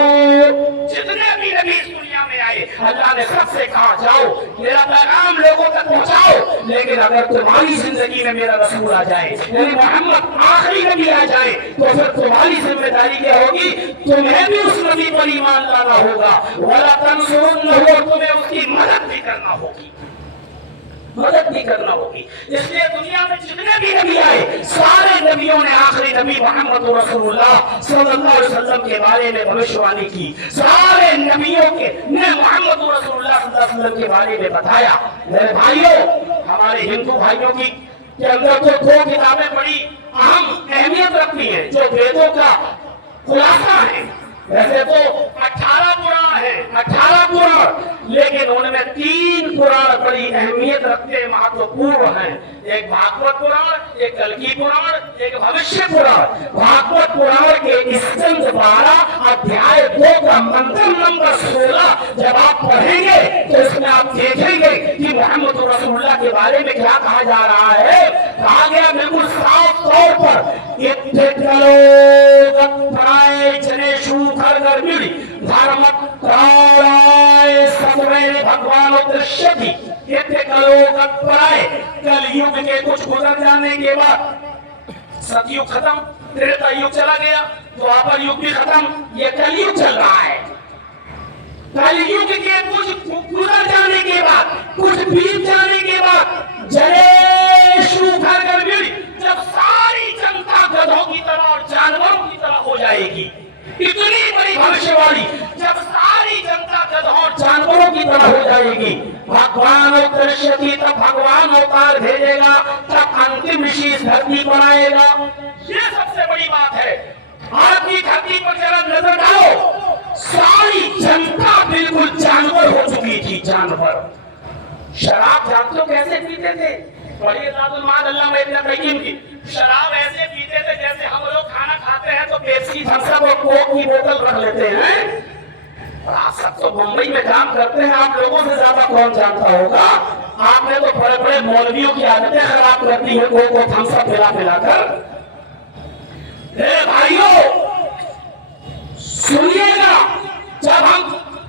جتنے بھی نبی اس دنیا میں آئے, اللہ نے سب سے کہا جاؤ میرا پیغام لوگوں تک پہنچاؤ, لیکن اگر تمہاری زندگی میں میرا رسول آ جائے, یعنی محمد آخری نبی آ جائے, تو پھر تمہاری ذمہ داری کیا ہوگی؟ تمہیں بھی اس نبی پر ایمان لانا ہوگا. وَلَتَنصُرُنَّهُ, اور تمہیں اس کی مدد بھی کرنا ہوگی, مدد بھی کرنا ہوگی. اس لیے دنیا میں جتنے بھی نبی آئے, سارے نبیوں نے آخری نبی محمد رسول اللہ صلی اللہ علیہ وسلم کے بارے میں بھوشوانی کی. سارے نبیوں کے نے محمد رسول اللہ صلی اللہ علیہ وسلم کے بارے میں بتایا. میرے بھائیوں, ہمارے ہندو بھائیوں کی کے اندر تو دو کتابیں بڑی اہم اہمیت رکھتی ہیں جو ویدوں کا خلاصہ ہے. ویسے تو 18 پران ہیں, 18 پران, لیکن ان میں 3 پران بڑی اہمیت رکھتے ہیں, مہتوپورن ہیں. ایک بھاگوت پران, ایک کلکی پران, ایک بھوشیہ پران. بھاگوت پران کے اسکند 12 ادھیائے 2 کا منتر نمبر 16 جب آپ پڑھیں گے تو اس میں آپ دیکھیں گے کہ محمد رسول اللہ کے بارے میں کیا کہا جا رہا ہے. کہا گیا بالکل صاف طور پر, کل یگ کے کچھ گزر جانے کے بعد ست یگ ختم, تریتا یگ چلا گیا, دوپہر یگ بھی ختم, یہ کل یگ چل رہا ہے. کل یگ کے کچھ گزر جانے کے بعد, کچھ بیت جانے کے بعد, جنیشو گھرگھر, جب ساری جنتا گدھوں کی طرح اور جانوروں کی طرح ہو جائے گی. اتنی بڑی بھوشیوانی, جب ساری جنتا گدھوں اور جانوروں کی طرح ہو جائے گی, بھگوان اترشتی, تب بھگوان اوتار بھیجے گا, تب انتم رشی اس دھرتی پر آئے گا. یہ سب سے بڑی بات ہے. آپ کی دھرتی پر ذرا نظر ڈالو, ساری جنتا بالکل جانور ہو چکی تھی, جانور. شراب جانتے ہو کیسے پیتے تھے؟ پڑھیے زاد المعاد علامہ ابن قیم کی. شراب ایسے پیتے تھے جیسے ہم لوگ کھانا کھاتے ہیں تو پیپسی, تھمس اپ اور کوک کی بوتل رکھ لیتے ہیں. اور آپ سب تو ممبئی میں کام کرتے ہیں, آپ لوگوں سے زیادہ کون جانتا ہوگا. آپ نے تو بڑے بڑے مولویوں کی عادتیں خراب کرتی ہیں کوک کو تھمس اپ پلا پلا کر. میرے بھائیوں سنیے گا, جب ہم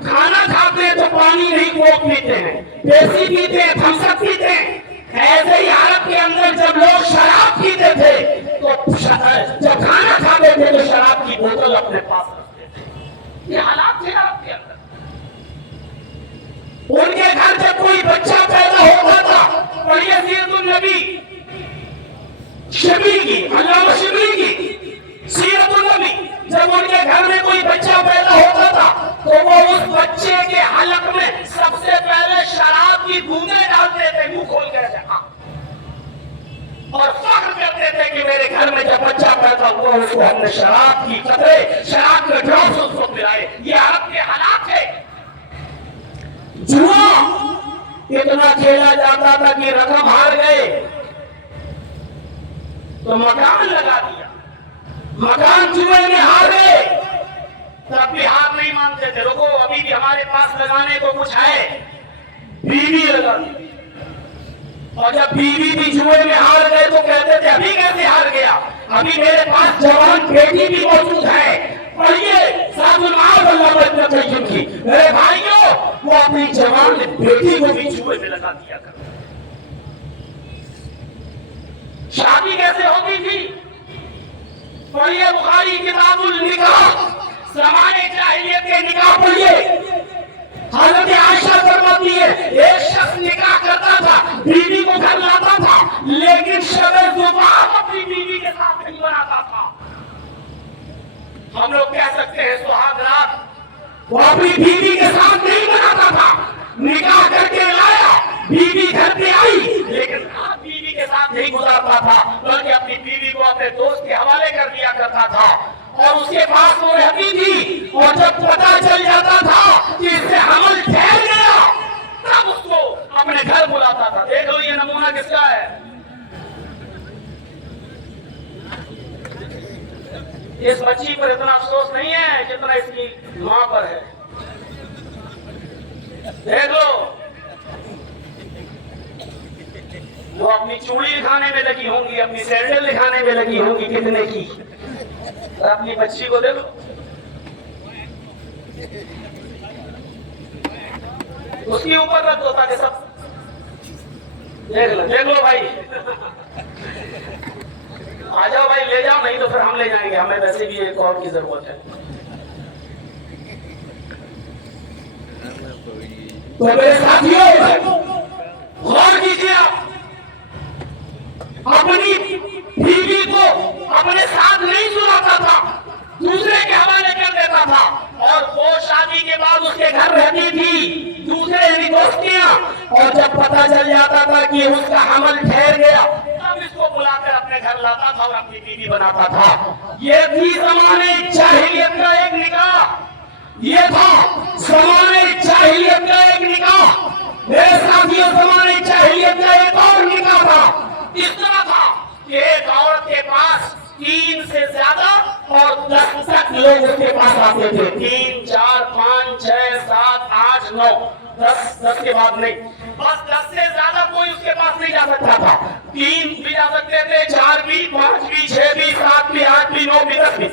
کھانا کھاتے ہیں تو پانی نہیں, کوک پیتے ہیں, پیپسی پیتے ہیں, تھمس اپ پیتے ہیں. ایسے ہی عرب کے اندر جب لوگ شراب پیتے تھے تو جب کھانا کھاتے تھے تو شراب کی بوتل اپنے پاس رکھتے تھے. یہ حالات تھے عرب کے اندر. ان کے گھر جب کوئی بچہ پیدا ہوتا تھا, پڑھیے سیرت النبی شبلی کی, علامہ شبلی کی سیرت النبی, جب ان کے گھر میں کوئی بچہ پیدا ہوتا تھا تو وہ اس بچے کے حلق میں سب سے پہلے شراب کی بوندیں ڈالتے تھے, منہ کھول کے رکھا, اور فخر کرتے تھے کہ میرے گھر میں جب بچہ پیدا ہوا اس کو ہم نے شراب کی قطرے, شراب کے ڈراپس اس کو پلائے. یہ عرب کے حالات تھے. جوا اتنا کھیلا جاتا تھا کہ رقم ہار گئے تو مکان لگا دیا, مکان جوئے میں ہار گئے, تب بھی ہار نہیں مانتے تھے. رکو ابھی بھی ہمارے پاس لگانے کو کچھ ہے, بیوی لگا دی. اور جب بیوی بھی جوئے میں ہار گئے تو کہتے تھے ابھی کیسے ہار گیا, ابھی میرے پاس جوان بیٹی بھی موجود ہے، پڑھیے سعد المعاذ علامہ ابن القیم کی، میرے بھائیوں وہ اپنی جوان بیٹی کو بھی جوئے میں لگا دیا کر۔ شادی کیسے ہوتی تھی؟ پڑھیے بخاری کتاب النکاح، زمانے جاہلیت کے نکاح پڑھیے، حضرت عائشہ فرماتی ہے ایک شخص نکاح کرتا تھا، بیوی کو گھر لاتا تھا، لیکن شب زفاف اپنی بیوی کے ساتھ نہیں مناتا تھا۔ ہم لوگ کہہ سکتے ہیں سہاگ رات وہ اپنی بیوی کے ساتھ نہیں مناتا تھا، نکاح کر کے لایا، بیوی گھر پہ آئی، لیکن رات بیوی کے ساتھ نہیں گزارتا تھا، بلکہ اپنی بیوی کو اپنے دوست کے حوالے کر دیا کرتا تھا، اور اس کے پاس وہ رہتی تھی، اور جب پتہ چل جاتا تھا کہ اس سے حمل ٹھہر گیا تب اس کو اپنے گھر بلاتا تھا۔ دیکھ لو یہ نمونہ کس کا ہے؟ اس بچی پر اتنا افسوس نہیں ہے جتنا اس کی ماں پر ہے۔ دیکھ لو وہ اپنی چوڑی دکھانے میں لگی ہوں گی، اپنی سینڈل دکھانے میں لگی ہوں گی کتنے کی، اور اپنی بچی کو دیکھ لو، اس کے اوپر رکھ دو تاکہ سب دیکھ لو بھائی، آ جاؤ بھائی لے جاؤ، نہیں تو پھر ہم لے جائیں گے، ہمیں ویسے بھی ایک اور کی ضرورت ہے۔ تو میرے ساتھیوں غور کیجیے، آپ اپنی بیوی کو اپنے ساتھ نہیں سلاتا تھا، دوسرے کے حوالے کر دیتا تھا، اور وہ شادی کے بعد اس کے گھر رہتی تھی دوسرے یعنی دوستیاں، اور جب پتہ چل جاتا تھا کہ اس کا حمل ٹھہر گیا تب اس کو بلا کر اپنے گھر لاتا تھا اور اپنی بیوی بناتا تھا۔ یہ تھی زمانے جاہلیت کا ایک نکاح، یہ تھا زمانے جاہلیت کا ایک نکاح۔ میرے ساتھیوں زمانے جاہلیت کا ایک اور نکاح تھا، اس طرح تھا کہ ایک عورت کے پاس 3 سے زیادہ اور 10 تک لوگ اس کے پاس آتے تھے، 3 4 5 6 7 8 9 10 کے بعد نہیں، بس 10 سے زیادہ کوئی اس کے پاس نہیں جا سکتا تھا۔ 3 بھی جا سکتے تھے، 4 بھی، 5 بھی، 6 بھی، 7 بھی، 8 بھی، 9 بھی، 10 بھی،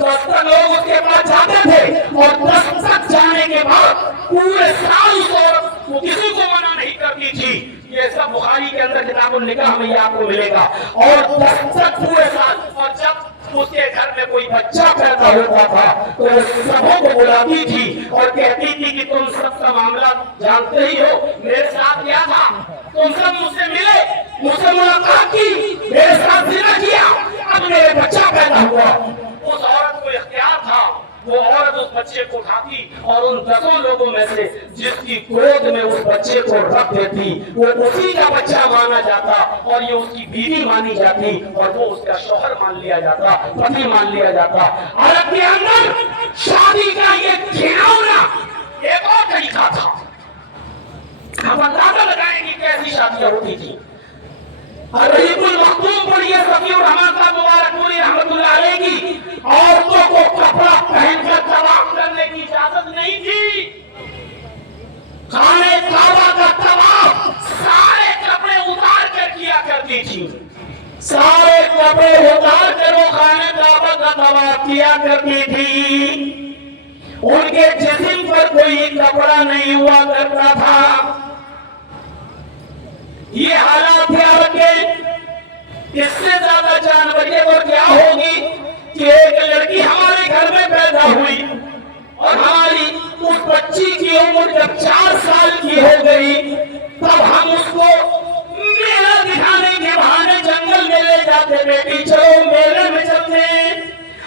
10 تک لوگ اس کے پاس جاتے تھے، اور 10 تک جانے کے بعد پورے سال اس عورت وہ کسی کو منع نہیں کرتی تھی۔ یہ سب بخاری کے اندر کتاب النکاح میں یہ آپ کو ملے گا، اور 10 تک پورے سال، اور جب اس کے گھر میں کوئی بچہ پیدا ہوتا تھا تو وہ سبوں کو بلاتی تھی اور کہتی تھی کہ تم سب کا معاملہ جانتے ہی ہو، میرے ساتھ کیا تھا، تم سب مجھ سے ملے، مجھ سے ملاقات کی، میرے ساتھ زنا کیا، اب میرے بچہ پیدا ہوا۔ اس عورت کو اختیار تھا، وہ عورت اس بچے کو اٹھاتی اور ان 10 لوگوں میں سے جس کی گود میں اس بچے کو رکھ دیتی وہ اسی کا بچہ مانا جاتا، اور یہ اس کی بیوی مانی جاتی، اور وہ اس کا شوہر مان لیا جاتا، پتی مان لیا جاتا۔ عرب کے اندر شادی کا یہ گھناؤنا ایک اور طریقہ تھا۔ آپ اندازہ لگائیں گے کیسی شادیاں ہوتی تھی۔ الرحیق المختوم پڑھیے، صفی الرحمان صاحب مبارک پوری رحمت اللہ علیہ کی، عورتوں کو کپڑا پہن کر طواف کرنے کی اجازت نہیں تھی۔ خانے کعبہ کا طواف سارے کپڑے اتار کر کیا کرتی تھی، سارے کپڑے اتار کر وہ خانے کعبہ کا طواف کیا کرتی تھی، ان کے جسم پر کوئی کپڑا نہیں ہوا کرتا تھا۔ یہ حالات یاد رکھیں، اس سے زیادہ جانوریت اور کیا ہوگی کہ ایک لڑکی ہمارے گھر میں پیدا ہوئی اور ہماری اس بچی کی عمر جب 4 سال کی ہو گئی تب ہم اس کو میلہ دکھانے کے بہانے جنگل میں لے جاتے، بیٹی چلو میلے میں چلتے ہیں،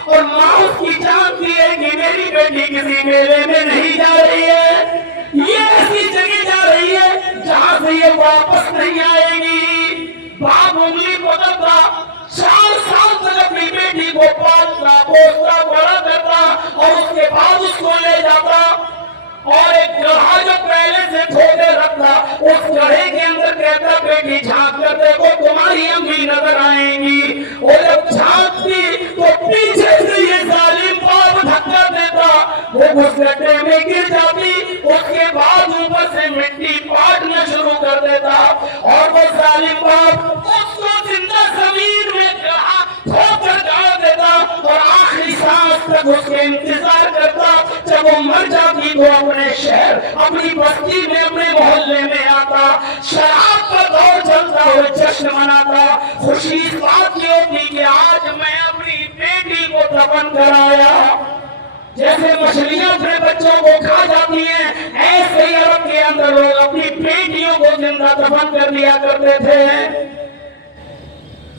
اور ماں اس کی جانتی ہے کہ میری بیٹی کسی میلے میں نہیں جا رہی ہے، یہ ایسی جگہ جا رہی ہے جہاں سے یہ واپس نہیں آئے گی۔ باپ انگلی پکڑتا، 4 سال تک اپنی بیٹی کو پالتا، پوستا، بڑا کرتا، اور اس کے بعد اس کو لے جاتا، اور ایک گڑھا جو پہلے سے کھودے رکھتا اس گڑھے کے اندر کہتا بیٹی جھانک کر دیکھو تمہاری امی نظر آئیں گی، اور جب جھانکتی تو پیچھے سے یہ ظالم باپ دھکا دیتا، وہ اس گڈھے میں گر جاتی، اس کے بعد اوپر سے مٹی پاٹنا شروع کر دیتا، اور وہ ظالم باپ اس کو زندہ زمین میں گڑھا کھود کر تک اس کے انتظار کرتا، جب وہ مر جاتی تو اپنے شہر، اپنی بستی میں، اپنے محلے میں آتا، شراب کا دور چلتا ہوئے جشن مناتا، خوشی اس بات کی ہوتی کہ آج میں اپنی بیٹی کو دفن کرایا۔ جیسے مچھلیاں اپنے بچوں کو کھا جاتی ہیں، ایسے ہی عرب کے اندر لوگ اپنی بیٹیوں کو زندہ دفن کر لیا کرتے تھے۔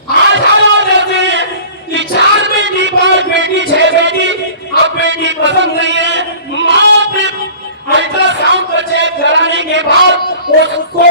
آج حالات ایسے ہیں کہ 4 بیٹی 5 بیٹی 6 بیٹی، اب بیٹی پسند نہیں ہے، ماں اپنے الٹرا ساؤنڈ کا چیک کرانے کے بعد اس کو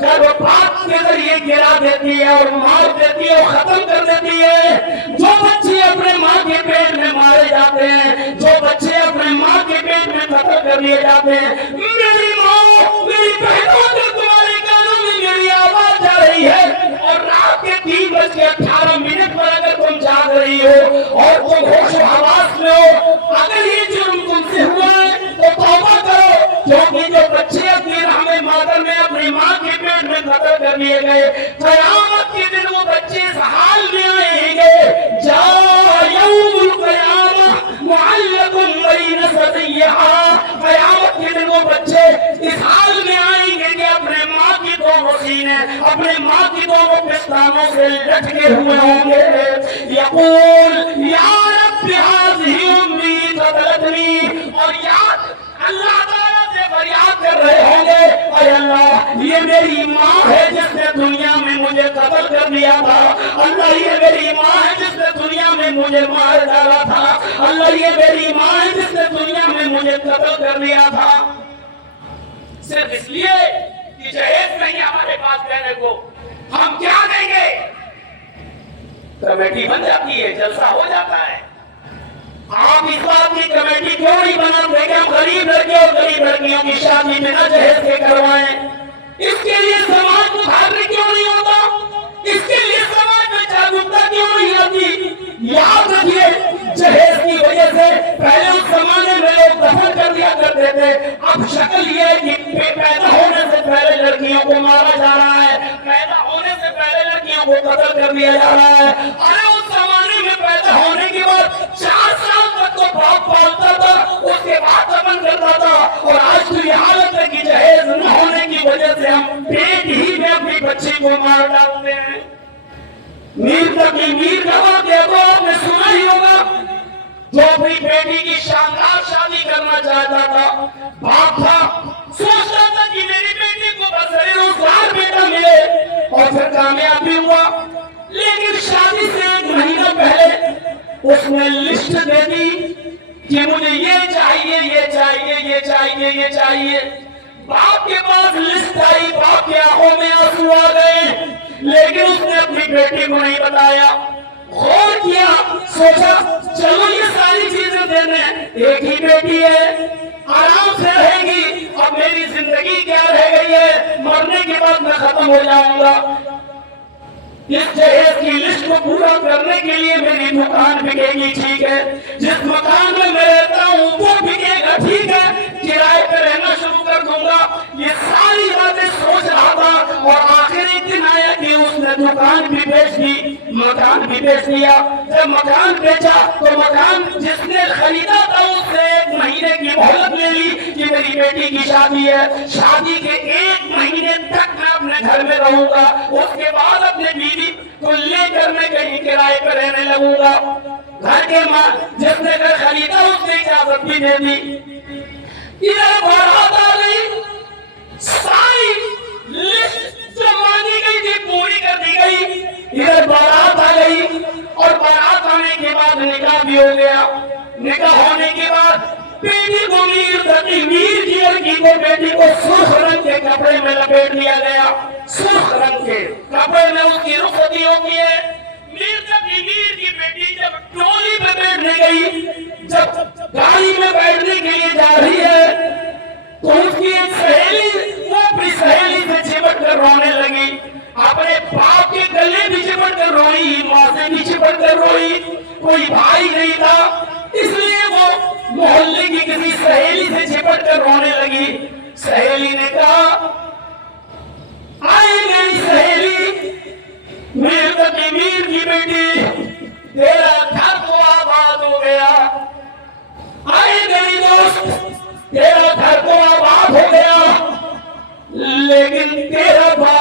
گربھپات کے ذریعے گرا دیتی ہے اور مار دیتی ہے اور ختم کر دیتی ہے۔ جو بچے اپنے ماں کے پیٹ میں مارے جاتے ہیں، جو بچے اپنے ماں کے پیٹ میں قتل کر لیے جاتے ہیں، میری ماں، میری بہنوں کو تمہارے کانوں میں میری آواز جا رہی ہے، اور رات کے 3:18 پر اگر تم جاگ رہی ہو اور تم ہوش و حواس میں ہو، اگر یہ جرم تم سے ہوا ہے تو توبہ کرو، کیونکہ جو بچے اپنی رحم مادر میں اپنی ماں کے پیٹ میں قتل کر لیے گئے، قیامت کے دن وہ بچے اس حال میں آئیں گے، جا یوم القیامہ معلق بین ثدیہا، قیامت کے دن وہ بچے اس حال میں آئیں گے کہ اپنے ماں کی دونوں سینے، اپنے ماں کی دونوں پستانوں سے لٹکے ہوئے ہوں گے، یقول یا رب ھذہ امی قتلتنی، اور یاد اللہ تعالیٰ سے فریاد کر رہے ہوں گے، اے اللہ یہ میری ماں ہے جس نے دنیا میں مجھے قتل کر دیا تھا، اللہ یہ میری ماں ہے جس نے دنیا میں مجھے مار ڈالا تھا، اللہ یہ میری ماں ہے جس نے دنیا میں مجھے قتل کر دیا تھا۔ صرف اس لیے کہ جہیز نہیں ہمارے پاس دینے کو، ہم کیا دیں گے؟ کمیٹی بن جاتی ہے، جلسہ ہو جاتا ہے۔ آپ اس بات کی کمیٹی کیوں نہیں بناتے کہ ہم غریب لڑکے اور غریب لڑکیوں کی شادی میں نہ جہیز کے کروائیں؟ اس کے لیے سماج کو بھارنے کیوں نہیں ہوتا؟ اس کے لیے سماج میں جاگرکتا کیوں نہیں آتی؟ یاد رکھیے، جہیز کی وجہ سے پہلے اس زمانے میں لوگ دفن کر دیا کرتے تھے، اب شکل یہ ہے کہ پیدا ہونے سے پہلے لڑکیوں کو مارا جا رہا ہے، پیدا ہونے سے پہلے لڑکیوں کو قتل کر دیا جا رہا ہے۔ ارے اس زمانے میں پیدا ہونے کے بعد 4 سال تک تو باپ پالتا تھا، اس کے بعد دفن کرتا تھا، اور آج تو یہ حالت ہے کہ جہیز نہ ہونے کی وجہ سے ہم پیٹ ہی میں اپنی بچی کو مار ڈالتے ہیں۔ میر تقی میر کا واقعہ تو آپ نے سنا ہی ہوگا، جو اپنی بیٹی کی شاندار شادی کرنا چاہتا تھا، باپ تھا، سوچتا تھا کہ میری بیٹی کو بسر روزگار بیٹا ملے، اور پھر کامیاب بھی ہوا، لیکن شادی سے 1 مہینہ پہلے اس نے لسٹ دے دی کہ مجھے یہ چاہیے، یہ چاہیے، یہ چاہیے، یہ چاہیے۔ باپ کے پاس لسٹ آئی، باپ کی آنکھوں میں آنسو آ گئے، لیکن اس نے اپنی بیٹی کو نہیں بتایا۔ غور کیا، سوچا چلو یہ ساری چیزیں دینے، ایک ہی بیٹی ہے، آرام سے رہے گی، اب میری زندگی کیا رہ گئی ہے، مرنے کے بعد میں ختم ہو جاؤں گا۔ اس جہیز کی لسٹ کو پورا کرنے کے لیے میری دکان بکے گی، ٹھیک ہے، جس مکان میں میں رہتا ہوں وہ بکے گا، ٹھیک ہے، کرائے پہ رہنا شروع کر دوں گا، یہ ساری باتیں سوچ رہا تھا، اور آخری دن آیا کہ اس نے دکان بھی بیچ دی، مکان بھی بیچ دیا۔ جب مکان بیچا تو مکان جس نے خریدا تھا اس سے 1 مہینے کی مہلت لے لی کہ میری بیٹی کی شادی ہے، شادی کے 1 مہینے تک میں اپنے گھر میں رہوں گا، اس کے بعد اپنے بیوی کو لے کر میں کہیں کرائے پہ رہنے لگوں گا۔ گھر کے ماں جس نے گھر خریدا اس نے اجازت بھی دے دی۔ ادھر بارات آ گئی، ساری لسٹ جو مانگی گئی تھی پوری کر دی گئی، ادھر بارات آ گئی، اور بارات آنے کے بعد نکاح بھی ہو گیا۔ نکاح ہونے کے بعد بیٹی کو میر تقی میر کی لڑکی کو بیٹی کو سرخ رنگ کے کپڑے میں لپیٹ دیا گیا، سرخ رنگ کے کپڑے میں اس کی رخصتی ہوتی ہے۔ میر تقی میر کی بیٹی جب ٹولی پہ بیٹھنے گئی، جب گاڑی میں بیٹھنے کے لیے جا رہی ہے تو اس کی ایک سہیلی، وہ اپنی سہیلی سے چپٹ کر رونے لگی، اپنے باپ کے گلے بھی چپٹ کر روئی، ماں سے بھی چپٹ کر روئی، کوئی بھائی نہیں تھا، اس لیے وہ محلے کی کسی سہیلی سے چپٹ کر رونے لگی۔ سہیلی نے کہا، آئے میری سہیلی، میر تقی میر کی بیٹی، تیرا گھر تو آباد ہو گیا،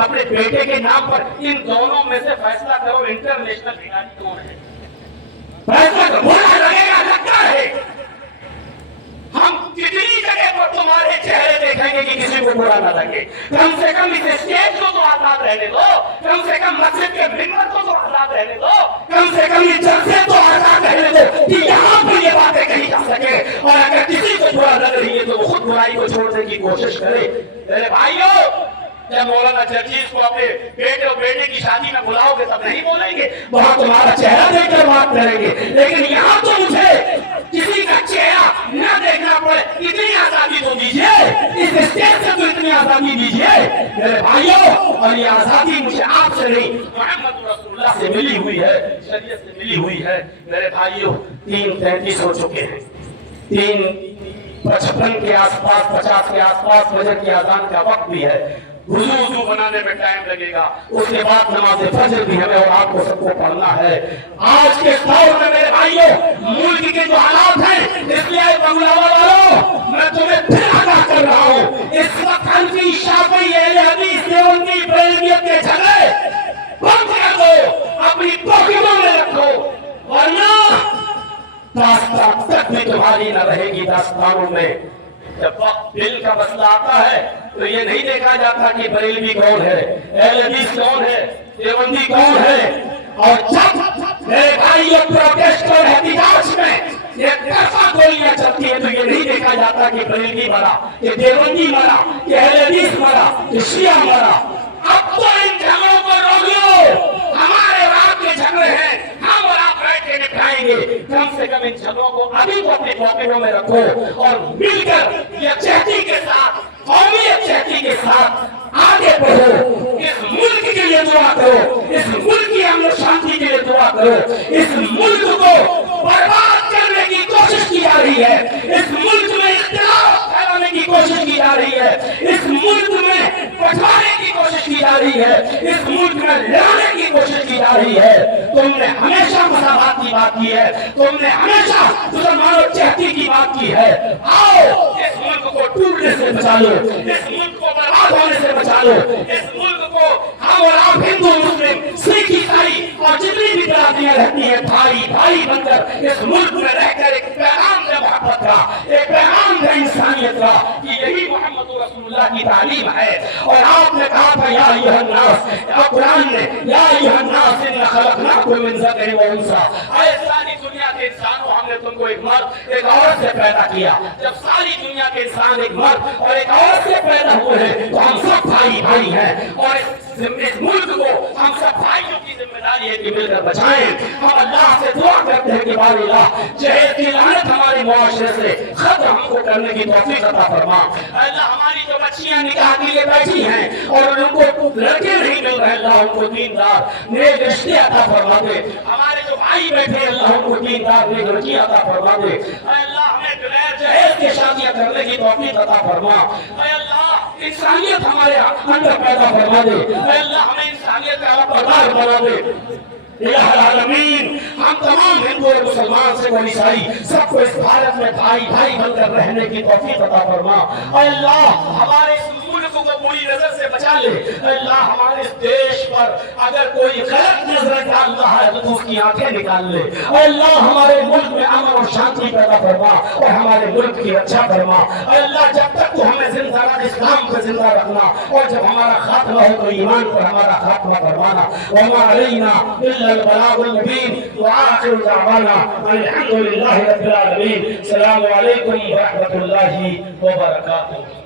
اپنے بیٹے کے نام پر، ان دونوں میں سے فیصلہ کرو انٹرنیشنل کھلاڑی کون ہے؟ فیصلہ کرو۔ برا لگے گا، لگتا ہے ہم کتنی جگہ پر تمہارے چہرے دیکھیں گے کہ کسی کو برا نہ لگے۔ کم سے کم اس اسٹیج کو تو آزاد رہنے دو، کم سے کم مسجد کے ممبر کو تو آزاد رہنے دو، کم سے کم یہ جلسے تو آزاد رہنے دو کہ یہاں پر یہ باتیں کہی جا سکے۔ اور اگر کسی کو برا لگ رہی ہے تو وہ خود برائی کو چھوڑنے کی کوشش کرے۔ میرے بھائیو، جب مولانا جرجیز کو اپنے بیٹے اور بیٹے کی شادی میں بلاؤ گے تب نہیں بولیں گے، وہاں تمہارا چہرہ دیکھ کر بات کریں گے، لیکن یہاں تو مجھے کسی کا چہرہ نہ دیکھنا پڑے، اتنی آزادی تو دیجیے، اس اسٹیج سے تو اتنی آزادی دیجیے میرے بھائیوں۔ اور یہ آزادی مجھے آپ سے نہیں، محمد رسول اللہ سے ملی ہوئی ہے، شریعت سے ملی ہوئی ہے میرے بھائیوں۔ 3:33 ہو چکے ہیں، 3:55 کے آس پاس، 50 کے آس پاس فجر کی اذان کا وقت بھی ہے۔ وضو بنانے میں ٹائم لگے گا، اس کے بعد نماز فجر بھی ہمیں اور آپ کو سب کو پڑھنا ہے۔ آج کے دور میں میرے بھائیوں، ملک کے جو حالات ہیں، اس لیے بنگلہ والوں میں تمہیں پھر آگاہ کر رہا ہوں، اس وقت حنفی، شافعی، اہل حدیث، دیوبندی، بریلویت کے جھگڑے بند کر دو، اپنی پاکٹوں میں رکھو، ورنہ داستان تک بھی تمہاری نہ رہے گی داستانوں میں۔ جب وقت دل کا مسئلہ آتا ہے تو یہ نہیں دیکھا جاتا کہ بریلوی کون ہے، اہل حدیث کون ہے، دیوبندی کون ہے۔ اور جب میرے بھائی یہ پروٹیسٹ اور احتجاج میں ایک طرفہ گولیاں چلتی ہے تو یہ نہیں دیکھا جاتا کہ بریلوی مرا، کہ دیوبندی مرا، کہ اہل حدیث مرا، کہ شیعہ مرا۔ اب تو ان جھگڑوں کو روک لو، ہمارے اور آپ کے جھگڑے ہیں، ہم اور آپ بیٹھ کے نپٹائیں گے۔ کم سے کم ان جھگڑوں کو ابھی تو اپنے پاکٹوں میں رکھو اور مل کر یکجہتی کے ساتھ، قومی یکجہتی کے ساتھ آگے بڑھو۔ اس ملک کے لیے دعا کرو، اس ملک کی امن و شانتی کے لیے دعا کرو۔ اس ملک کو برباد کرنے کی کوشش کی جا رہی ہے، اس ملک میں اختلاف پھیلانے کی کوشش کی جا رہی ہے، اس ملک میں بٹھانے کی کوشش کی جا رہی ہے، اس ملک میں لڑانے کی کوشش کی جا رہی ہے۔ تم نے ہمیشہ مساوات کی بات کی ہے، تم نے ہمیشہ مسلمانوں چہتی کی بات کی ہے۔ آؤ اس ملک کو ٹوٹنے سے بچا لو، اس ملک کو برباد ہونے سے بچا لو، اس ملک کو ہم اور آپ ہندو، مسلم، سکھ، عیسائی اور جتنی بھی برادریاں رہتی ہیں، بھائی بھائی بن کر اس ملک میں رہ کر ایک پیغام دے محبت کا، ایک پیغام دے انسانیت کا کہ یہی محمد رسول اللہ کی تعلیم ہے۔ اور آپ نے کہا تھا یا ایھا الناس، قرآن نے یا ایھا الناس انا خلقناکم من ذکر و انثی، اے ساری دنیا کے انسانوں، ہم نے تم کو ایک مرد ایک عورت سے پیدا کیا۔ جب ساری دنیا کے انسان ایک مرد اور ایک عورت سے پیدا ہوئے ہیں تو ہم سب بھائی بھائی ہیں، اور اس ملک کو ہم سب بھائیوں کی ذمہ داری ہے کہ مل کر بچائیں۔ ہم اللہ سے دعا کرتے ہیں کہ بار اللہ جہیز کی لعنت ہمارے معاشرے سے ختم ہم کو کرنے کی توفیق عطا فرما۔ اللہ ہماری جو بچیاں نکاح کے لیے بیٹھی ہیں اور ان کو لڑکے نہیں مل رہے، اللہ ان کو دیندار نیک رشتے عطا فرما دے۔ ہمارے جو بھائی بیٹھے اللہ ان کو دیندار نیک رشتے عطا فرما دے۔ اے اللہ ہمیں بغیر جہیز کے شادیاں کرنے کی توفیق عطا فرما۔ اے اللہ انسانیت ہمارے اندر پیدا فرما دے۔ اے اللہ ہمیں انسانیت کا پردار بنا دے۔ الہ العالمین، ہم تمام ہندو اور مسلمان سے اور عیسائی سب کو اس بھارت میں بھائی بھائی بن کر رہنے کی توفیق عطا فرما۔ اے اللہ ہمارے اس ملک کو بری نظر سے بچا لے۔ اے اللہ ہمارے اس دیش پر اگر کوئی غلط نظر ڈال رہا ہے تو اس کی آنکھیں نکال لے۔ اے اللہ ہمارے ملک میں امن اور شانتی پیدا فرما اور ہمارے ملک کی رکشا فرما۔ اے اللہ جب تک تو ہمیں زندہ اسلام کو زندہ رکھنا، اور جب ہمارا خاتمہ ہو تو ایمان پر ہمارا خاتمہ فرمانا۔ وما علینا الا البلاغ المبین، وآخر دعوانا الحمد للہ رب العالمین۔ السلام علیکم ورحمۃ اللہ وبرکاتہ۔